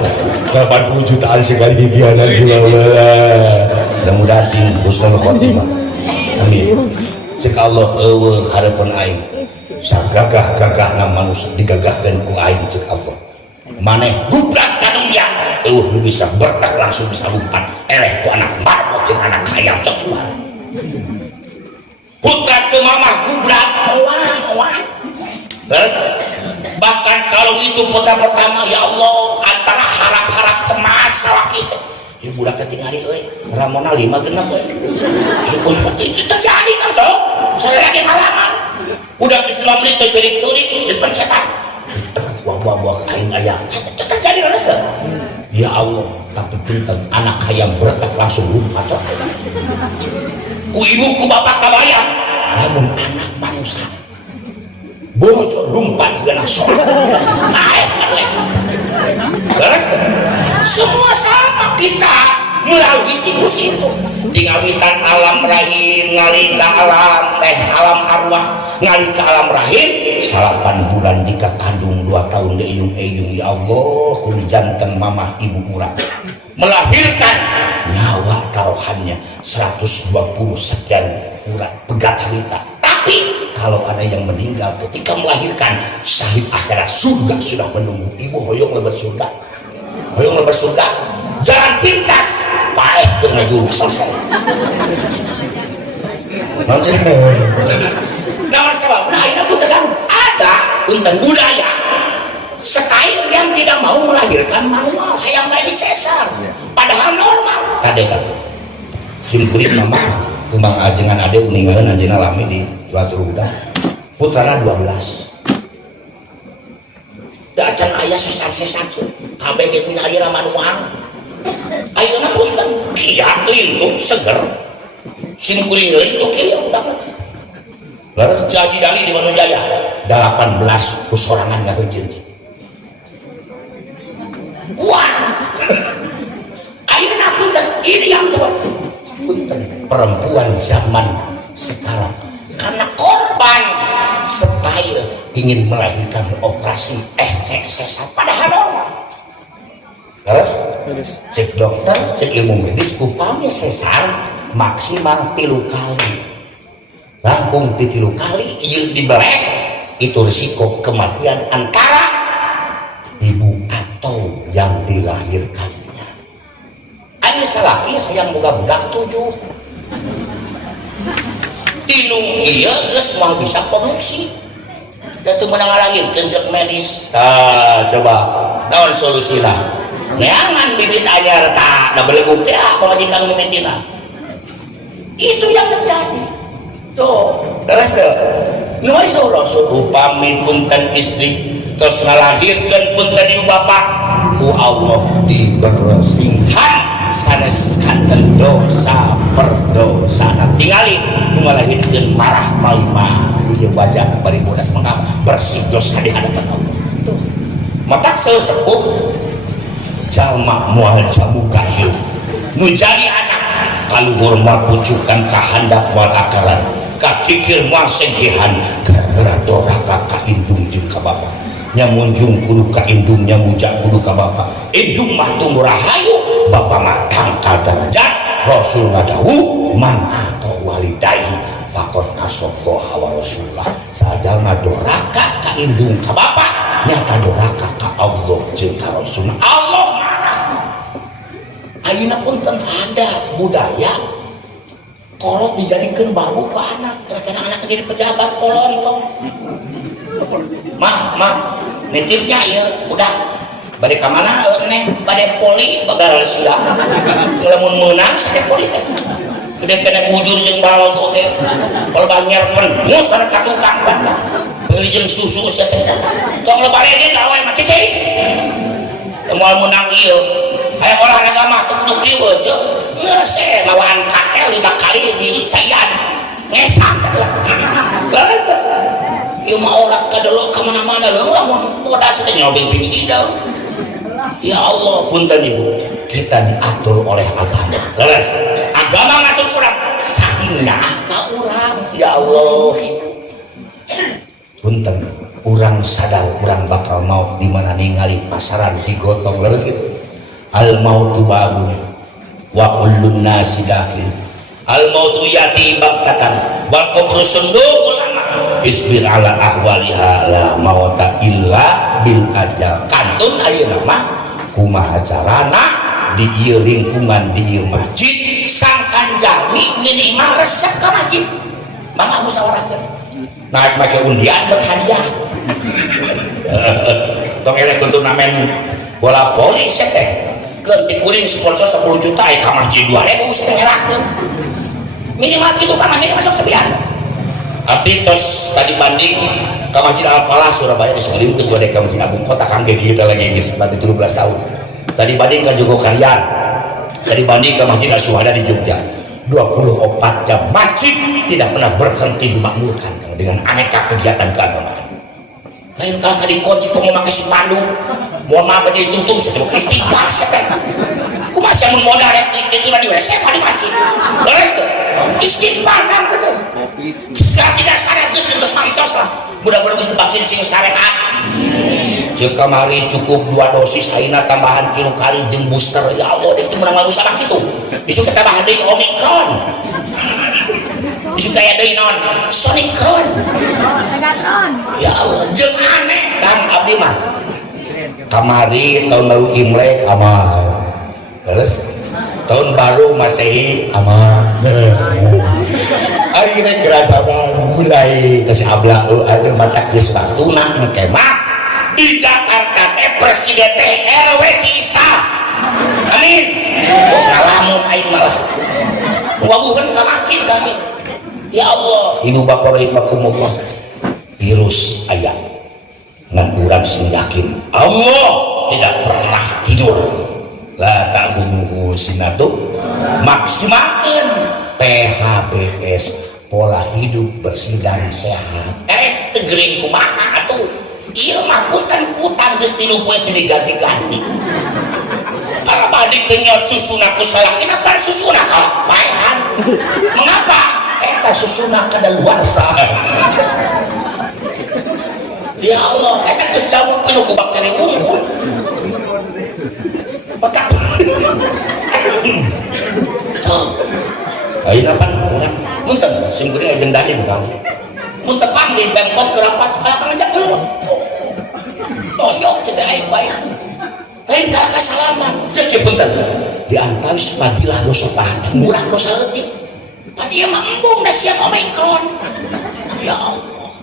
80 jutaan sekali gigianan mudah-mudahan sih husnul khotimah. Amin. Cek Allah eueuh harapan aing sagagah-gagahna manusia digagahkeun ku aing cek Allah. Maneh gubrak ka dunia eueuh bisa bertak langsung bisa lompat eleh ku anak marbot jeung anak hayam setua. Putra semamah gubrak uang. Terus bahkan kalau itu putra pertama ya Allah antara harap-harap cemas salah kita. Ya budak ketinggali euy, ramona 5 genep euy. Syukur itu terjadi kan sok. Saya lagi halangan. Budak Islam itu curi-curi di pencetak. Buah-buah aing aya. Terjadi rasa. Ya Allah, tapi tentang anak hayam bertak langsung lumpat cok. Ku ibu ku bapak kabayang. Namun anak manusia bocor lumpat juga nasok naik ngelek. Beres semua sama kita melalui siklus itu. Tinggawitan alam rahim ngali ke alam alam arwah ngali ke alam rahim 8 bulan dika kandung 2 tahun deuyung-eyung ya Allah kudu janten mamah ibu urang melahirkan nyawa taruhannya 120 sekian urat pegat harita. Tapi kalau ada yang meninggal ketika melahirkan syahid akhirat surga sudah menunggu. Ibu hoyong lebar surga, hoyong lebar surga jalan pintas paeh ke ngajur selesai. Naon sebab nah ini pun tegang ada punten budaya sekali yang tidak mau melahirkan manual hayang lain sesar padahal normal tadi kan simkurin mama kumbang ajengan ade meninggalkan anjena lami di suatu huda putrana 12 dacan ayah sesar-sesar kabeh punya alira manual ayeuna punten kiat lintung seger sim kuring deui oke ya udah. Lalu Haji Dali di Bandung Jaya 18 kusorangan nggak begini kuat ayeuna punten ini yang punten perempuan zaman sekarang karena korban style ingin melahirkan operasi SC padahal terus cek dokter cek ilmu medis upamanya sesar maksimal 3 kali langkung 3 kali ieu dibelek itu risiko kematian antara ibu atau yang dilahirkannya. Ada salaki yang boga budak 7 tinu ieu geus moal bisa produksi dan teu meunang ngalahirkeun cek medis. Coba naon solusina neangan bibit anyar tak da beleguk teh pamajikan mimitina itu yang terjadi tuh terus nuai rasul upami punten istri terus ngalahirkeun punten ibu bapak ku Allah dibersihkan sanes kanten dosa perdosana tingali ngalahirkeun marah malima ieu wajah bari bodas mangka bersih dosa di hadapan Allah tuh mata sesepuh jalma moal jamu kahil nu jadi anak kaluhur moal pucukan kahandak moal akaran kakikir moal sengkehan gara-gara doraka ka indung jeung ka bapa nyamunjung kudu ka indung nyamujak kudu ka bapa indung mah tumbuh rahayu bapa mah tangkal darajat rasul ngadawu man ato walidayhi faqad asaddaqa wa rasulullah sajalma doraka ka indung ka bapa nyata doraka ka Allah jeung ka rasulna Allah marah. Ayeuna punten ada budaya kolot dijadikan babu ke anak karena anak jadi pejabat kolot mah nitipnya ya udah bade ka mana neng bade poli bagal sia lamun meunang sate poli teh gede kena bujur jeung balol oge kalau banyer penuh kana ka tukang bantah beli jeung susu sia teh tong lebare ge gawe mah cicing moal meunang ieu aya olahraga mah teu kudu kieu ce geus lawaan katel 5 kali di cayan ngesak lah leres teh ieu mah orang kadelo ka mana-mana leuh lamun bodas teh nyobeng bini hidau ya Allah punten ibu kita diatur oleh agama leres agama ngatur urang saking naah ka urang ya Allah punten urang sadar urang bakal maut di mana ningali pasaran digotong leres gitu al mautu babun wa kullun nasi dakhil al mautu yati baktatan wal qabru sundukul amal isbir ala ahwaliha la mauta illa bil ajal kantun ayeuna mah kumaha carana di ieu lingkungan di ieu masjid sangkan jami minimal resep ka masjid mangga musyawarahkeun naik make undian berhadiah tong elek turnamen bola voli teh keur dikuring sponsor 10 juta ka masjid 2000 teh ngerahkeun minimal kitu ka masjid masuk sebian abdi tos tadi banding ka Masjid Al-Falah Surabaya disalim ketua DK Masjid Agung Kota Kangge kita lagi geus 17 tahun tadi banding ka Jogokarian tadi banding ka Masjid Al-Syuhada di Jogja 24 jam masjid tidak pernah berhenti dimakmurkan dengan aneka kegiatan keagamaan lain kali dikunci kok mau pakai spanduk mohon maaf jadi tutup setiap istighfar setek aku masih mau modal itu di WC di masjid beres tuh istighfar kan gitu jika tidak syariat terus mantos lah mudah-mudahan bisa vaksin sing syariat jika mari cukup 2 dosis aina tambahan kilo kali jeung booster ya Allah itu menang lalu sama gitu itu kita tambahan dari Omicron itu kayak dari non Sonicron ya Allah jeung aneh kan abdi mah kamari tahun baru Imlek amal terus tahun baru Masehi amal akhirnya kerajaan mulai kasih abla ada mata geus batuna engke mah di Jakarta teh presiden teh RW Cista amin ngalamun aing malah wabuheun ka masjid kaki ya Allah ibu bapak rahimakumullah virus aya ngan urang sing yakin Allah tidak pernah tidur la ta'khudhuhu sinatu maksimalkeun PHBS, pola hidup bersih dan sehat. Tegering kumaha atuh? Ieu mah punten kutang geus tilu poe teu diganti-ganti. Kalau badi kenyot susuna ku salakina pan susuna ka paehan. Mengapa? Eta susuna kadaluarsa. Ya Allah, eta geus jauh penuh ku bakteri unggul. Otak. Ayeuna pan urang punten sim geuning ajeun dani kamu. Mun tepang di Pemkot kerapat kalakan aja keluar. Toyok cedak aing bae. Lain kala kasalaman. Ceuk punten. Di antawis fadilah dosa pahat, murah dosa leutik. Pan ieu mah embung da siap Omikron. Ya Allah.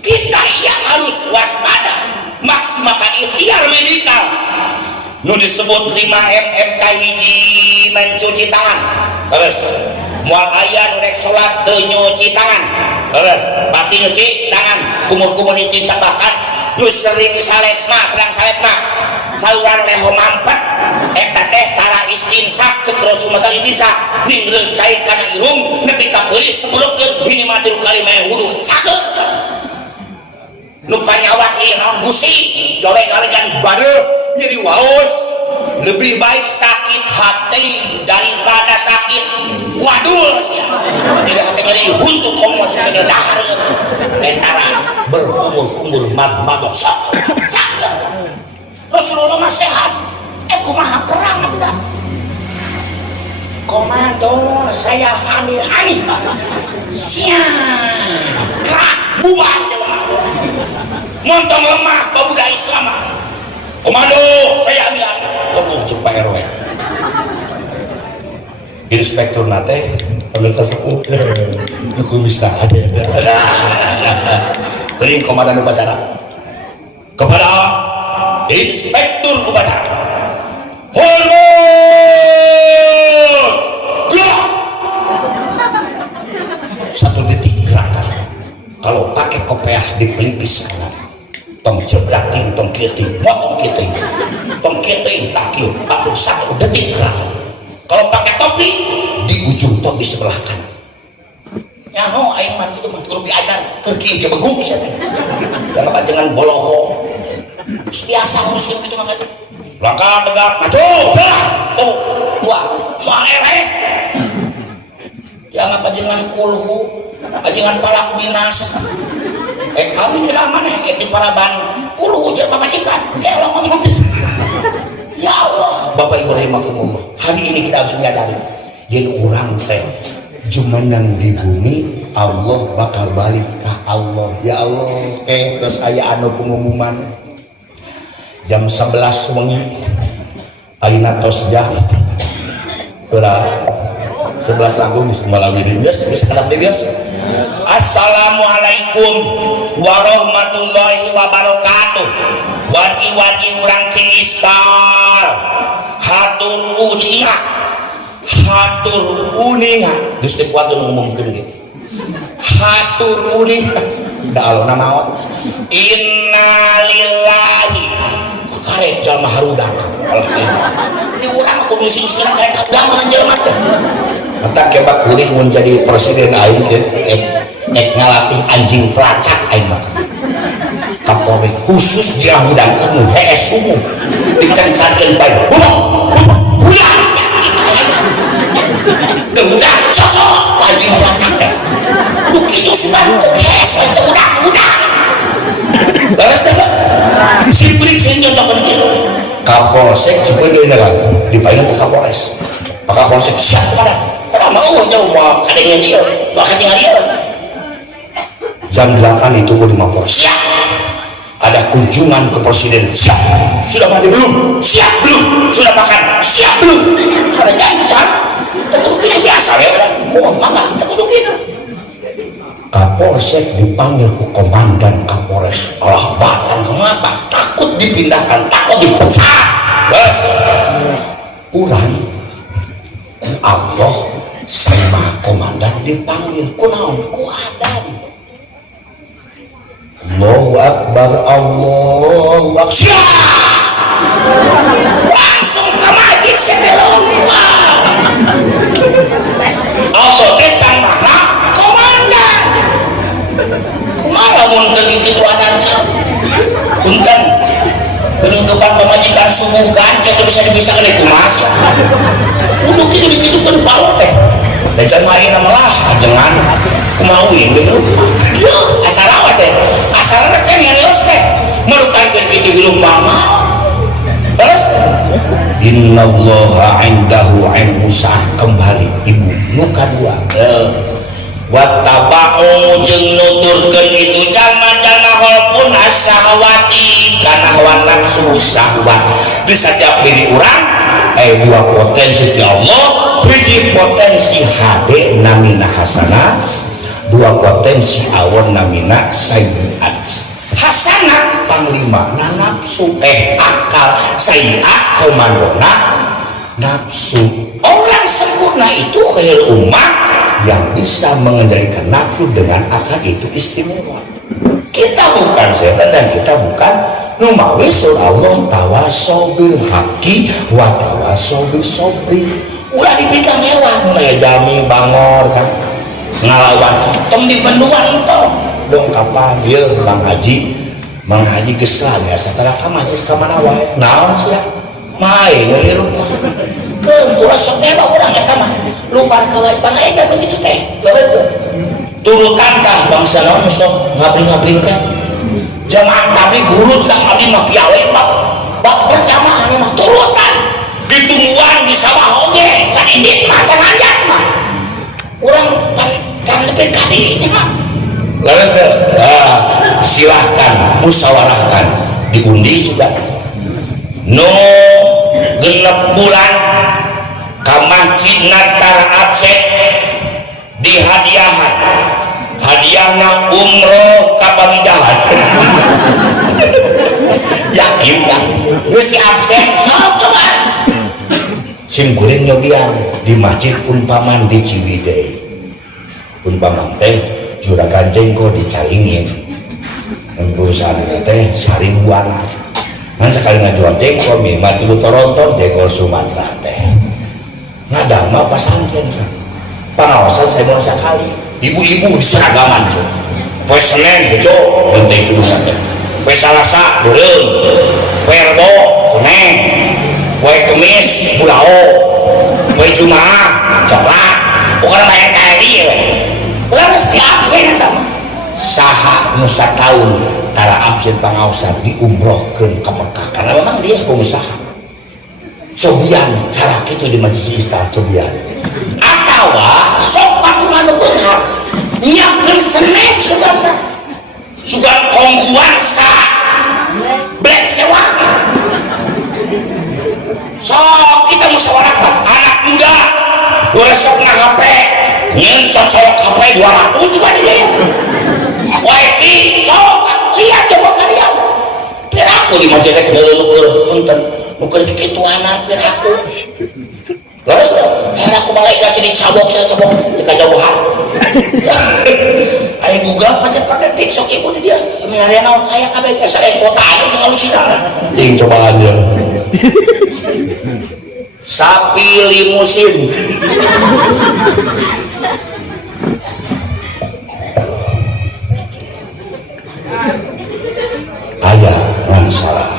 Kita yang harus waspada, maksimalkan ikhtiar medikal. Nu disebut 5M MK hiji mencuci tangan. Terus moal aya nu rek salat teu nyuci tangan. Terus pasti nyuci tangan. Kumur-kumur dicabakan nu sering salesna, terang salesna. Saluran leho mampet eta teh tara istinsak ceuk Rasulullah bisa dingrencai kana irung nepi ka beulis sebeleukeun minimal 3 kali mae wudu. Saged. Nu panyawat ieu naon gusi, doreng-gorengan bareuh nyeri waos. Lebih baik sakit hati daripada sakit wadul sia. Tidak hati nyeri huntu komo sia dengan dahar. Entara berkumur-kumur mabok sakit. Rasulullah mah sehat. Kumaha perang udah. Komando saya ambil-ambil. Siap. Kerak buat. Montong lemah pemuda Islam. Komando saya ambil-ambil. Waduh cuk Pak RW. Inspektur nate pemirsa sepuh. Nukumisna ada. Teuing komandan upacara. Kepada Inspektur upacara. Hormat! Gerak! 1 detik gerakan. Kalau pakai kopiah di pelipis kanan, tong jebrating, tong kiting, tong kiting, tong kiting, tak kieu, 1 detik gerakan. Kalau pakai topi di ujung topi sebelah kanan. Ya no, aing mah kitu mah kudu diajar keur kieu ge begung sia teh. Da ngapanjengan boloho. Biasa ngurusin gitu mah kan. Langkah tegak maju. Oh, dua. Moal ereh. Ya ngapanjengan kulhu, ajengan palak dinas. Kami di mana di Paraban kulhu jeung pamajikan. Kelong ngomong. Ya Allah, Bapak Ibu rahimakumullah. Hari ini kita harus menyadari yen urang teh jumenang di bumi, Allah bakal balik ke Allah. Ya Allah, terus aya anu pengumuman jam 11 wengi ayeuna tos jam ulah 11 lagu malam ini geus kadang geus. Assalamualaikum warahmatullahi wabarakatuh. Wadi urang Cilistar hatur uninga geus teh kuat ngomongkeun ge hatur uninga da alona naon innalillahi karek jalma harudak. Di urang kudu sing-sing karek harudak mah jelema teh. Eta kebak kuring mun jadi presiden aing teh ngalatih anjing pelacak aing mah. Kapolri khusus dia hudangkeun nu hee subuh dikencankeun bae. Hulang sia kitu aing. Udah cocok ku anjing pelacak teh. Kudu kitu sudah teu hese teh udah. Balas teh. Si kuring sing nyontokeun kitu. Kapolsek Cibeundeun lah dipaeun ke Kapolres. Pak Kapolsek siap kepada. Pada mau jauh mau kadenge dia, mau kadenge dia. Jam 8 itu di Mapolres. Siap. Ada kunjungan ke presiden. Siap. Sudah mandi belum? Siap belum? Sudah makan? Siap belum? Sudah jancan. Tekudu kitu biasa we urang. Moal mangga tekudu kitu. Kapolsek dipanggil ku komandan Kapolres. Allah batan kenapa? Takut dipindahkan, takut dipecat. Bos. Urang ku Allah sama komandan dipanggil ku naon? Ku adan. Allahu Akbar, Allahu Akbar. Langsung ke masjid setelumpa. Allah gitu adanca punten penunggupan pemajikan sumugan itu bisa dipisahkan itu mas kudu gitu kan balo teh dan jangan main malah jangan kumauin dulu asal awat teh asal rasanya nyarios teh merukankan gitu hidup mama terus innallaha indahu ilmu sa'ah kembali ibu nuka dua wattaba'u jeung nuturkeun itu jalma-jalma walaupun as-sahawati kana hawa nafsu syahwat di setiap diri urang dua potensi ti Allah hiji potensi hade namina hasanat dua potensi awon namina sayyiat hasanat panglima na nafsu akal sayyiat komandona nafsu orang sempurna itu khair ummah yang bisa mengendalikan nafsu dengan akal itu istimewa. Kita bukan setan dan kita bukan numawi sur Allah tawasau bil haqi wa tawasau bis sabri. Ulah dipikir mewah mulai jami bangor kan ngalawan tong di benduan tong dong kapan dia Bang Haji geslan ya setelah kamar mana wae naon sia main hirup ke ulah sok dewa urang eta mah lupa kewajiban aja begitu teh turutan tah bangsa naon sok ngabri-ngabri teh jamaah tapi guru cak abdi mah piawe bab berjamaah mah turutan ditungguan di sawah oge can indit mah can anjat mah urang can lebih kadinya mah laras teh silahkan musyawarahkan diundi juga no genep bulan ka masjid tara absen di hadiahan hadiahna umroh ka pamijahan yakin kan geus si absen sok coba sim kuring nyodian di masjid umpaman di Ciwidey umpaman teh juragan jengko dicalingin perusahaan teh sariwana kan sekali ngajual jengko mimah tilu Toronto jengko Sumatera teh ngadama pasantren kan pengawasan saya mau sekali ibu-ibu di seragaman tuh poe Senin hijau penting itu teh poe Salasa beureum poe Rebo kuning poe Kemis bulao poe Jumaah coklat pokoknya main kari we ulah mesti absen eta mah saha nu sataun tara absen pangaosan diumrohkeun ka Mekah karena memang dia pengusaha cobian cara gitu di majelis Islam cobian atau sok patungan beunghar nyiapkeun snack sugan kongguan sa black sewa sok kita musyawarahkan anak muda resep na HP nyen cocok HP 200 juga dia wifi sok lihat coba kalian piraku di majelek deuleuk punten nuker kekituanan piraku terus aku malaikat jadi cabok saya cabok di kajauhan ayo Google pacet pada detik sok ibu di dia menari naon aya kabeh sadaya kota anu jeung alusina ting coba aja sapi limusin ayah ngan salah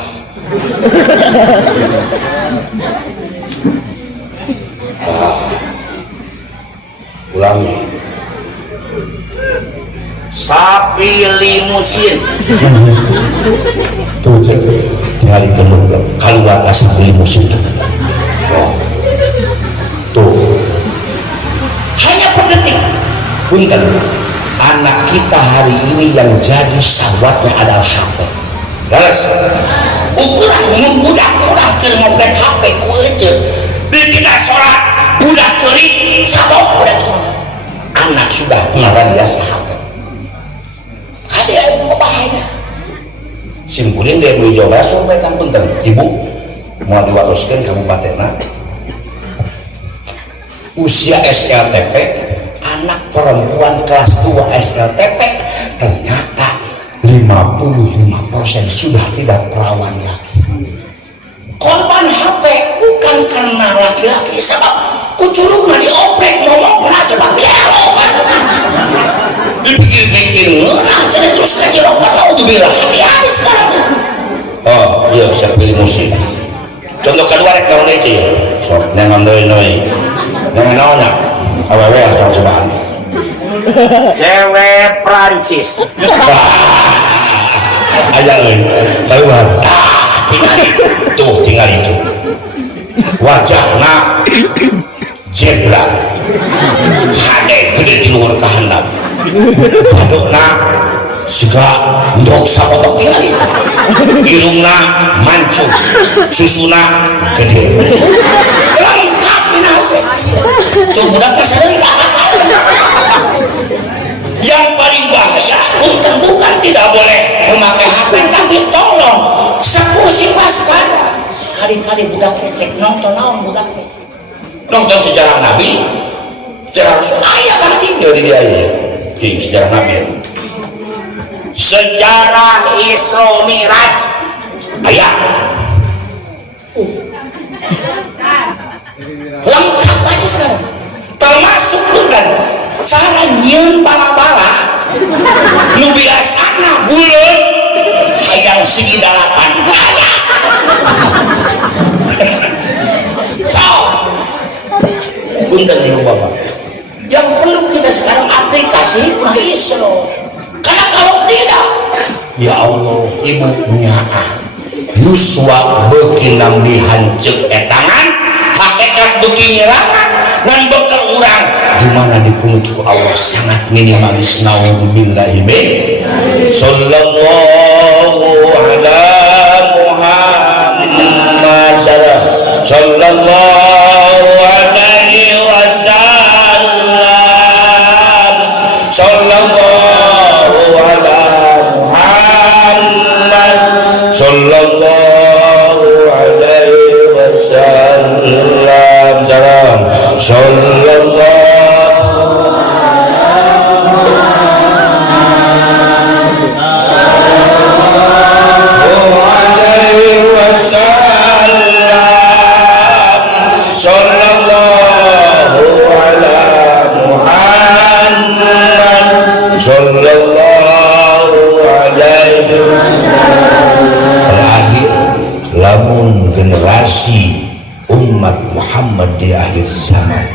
ulangi sapi limusin tuh cek ngali kemudian keluar sapi limusin tuh hanya per detik punten anak kita hari ini yang jadi syahwatnya adalah HP terus ukuran yang budak kurang ke ngobrol HP kuece ditinggal sholat budak curi sabok budak itu anak sudah pengarah dia HP ada yang berbahaya simkulin dia bu Jawa sampaikan punten ibu mau diwariskan kabupaten usia SLTP anak perempuan kelas 2 SLTP ternyata 55% sudah tidak perawan lagi korban HP bukan karena laki-laki sebab kucurungnya dioprek ngomong pernah coba gelo dipikir-pikir ngenah jadi terus kajirokan naudzubillah, hati-hati sekarang. Oh iya, saya pilih musik. Contoh kedua rek naon deui ya, sok nengon deui nengon naonna awewe lah cobaan cewek Prancis. aya euy keluar tinggal itu wajahna jebra hade gede di luar kehandap badokna siga ndok sapotok tinggal itu irungna mancung susuna gede lengkap dinawe tuh budak masalah yang paling bahaya bukan tidak boleh memakai HP, tapi tolong sepuh si waspada kali-kali budak cek nonton naon budak nonton sejarah Nabi sejarah Rasul ayah kan tinggal di dia ya king sejarah Nabi Sejarah Isra Miraj ayah lengkap aja sekarang termasuk bukan cara nyieun bala-bala nu biasana buleun hayang segi dalapan ayah so punten ibu bapak yang perlu kita sekarang aplikasi mah Isra karena kalau tidak ya Allah ibu nyaah yuswa beuki nambi hanceg etangan hakikat beuki nyerangan dan bekal urang di mana dipungut ku Allah sangat minimalis naudzubillahi min sallallahu ala Muhammad sallallahu alaihi wasallam sallallahu ala Muhammad sallallahu alaihi wasallam sallallahu terakhir lamun generasi umat Muhammad di akhir zaman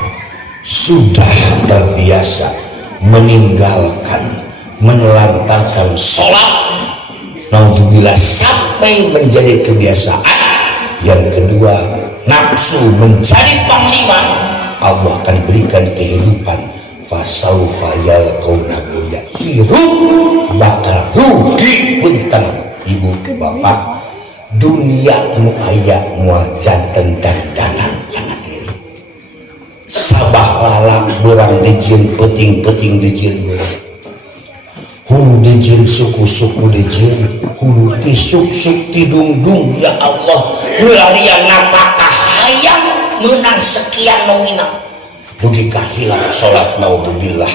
sudah terbiasa meninggalkan menelantarkan sholat naudzubillah sampai menjadi kebiasaan. Yang kedua nafsu menjadi panglima, Allah akan berikan kehidupan fasaufa yalqauna ghayya hirup bakal rugi punten ibu bapak dunia nu aya moal janten dandanan kana diri sabah lalang berang dijieun peuting-peuting dijieun beurang hulu dijieun suku-suku dijieun hulu ti suk-suk ti dung-dung ya Allah nularian napakah hayang meunang sekian nominal rugi kahilap sholat naudzubillah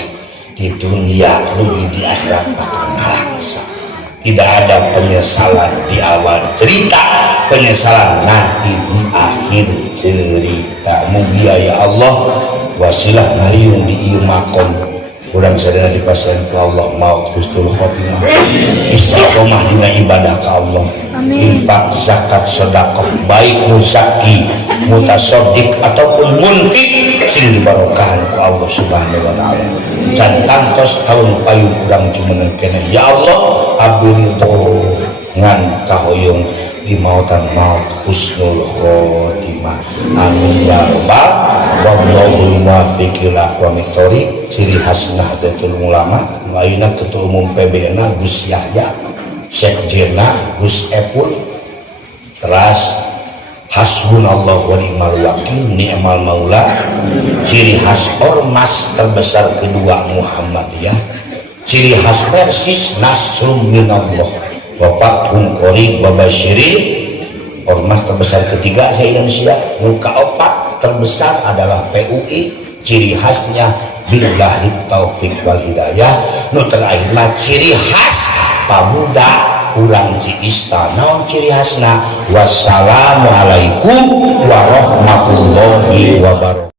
di dunia rugi di akhirat bakal ngalangsa. Tidak ada penyesalan di awal cerita, penyesalan nanti di akhir cerita. Mugia ya Allah wasilah ngaliung di ieu makom urang sadaya dipasrahkeun ka Allah maut husnul khotimah istiqomah dina ibadah ka Allah infak zakat sedekah baik muzaki mutasaddiq ataupun munfik sing dibarokahan ku Allah subhanahu wa ta'ala can tangtos taun payung urang jumeneng keneh ya Allah abdi ridho ngan kahoyong di mautan maut husnul khotimah amin ya rabbal wallahul muwaffiq ila aqwamit thoriq. Ciri khas Nahdlatul Ulama ayeuna ketua umum PBNA Gus Yahya sekjenna Gus Epul teras hasbunallahu wa ni'mal wakil ni'mal maula. Ciri khas ormas terbesar kedua Muhammadiyah, ciri khas Persis nasrum minallah wa fathun qarib wa basyirin. Ormas terbesar ketiga se-Indonesia nu kaopat terbesar adalah PUI, ciri khasnya billahi taufik wal hidayah. Nu terakhirna ciri khas pamuda urang ci istana ciri khasna wassalamualaikum warahmatullahi wabarakatuh.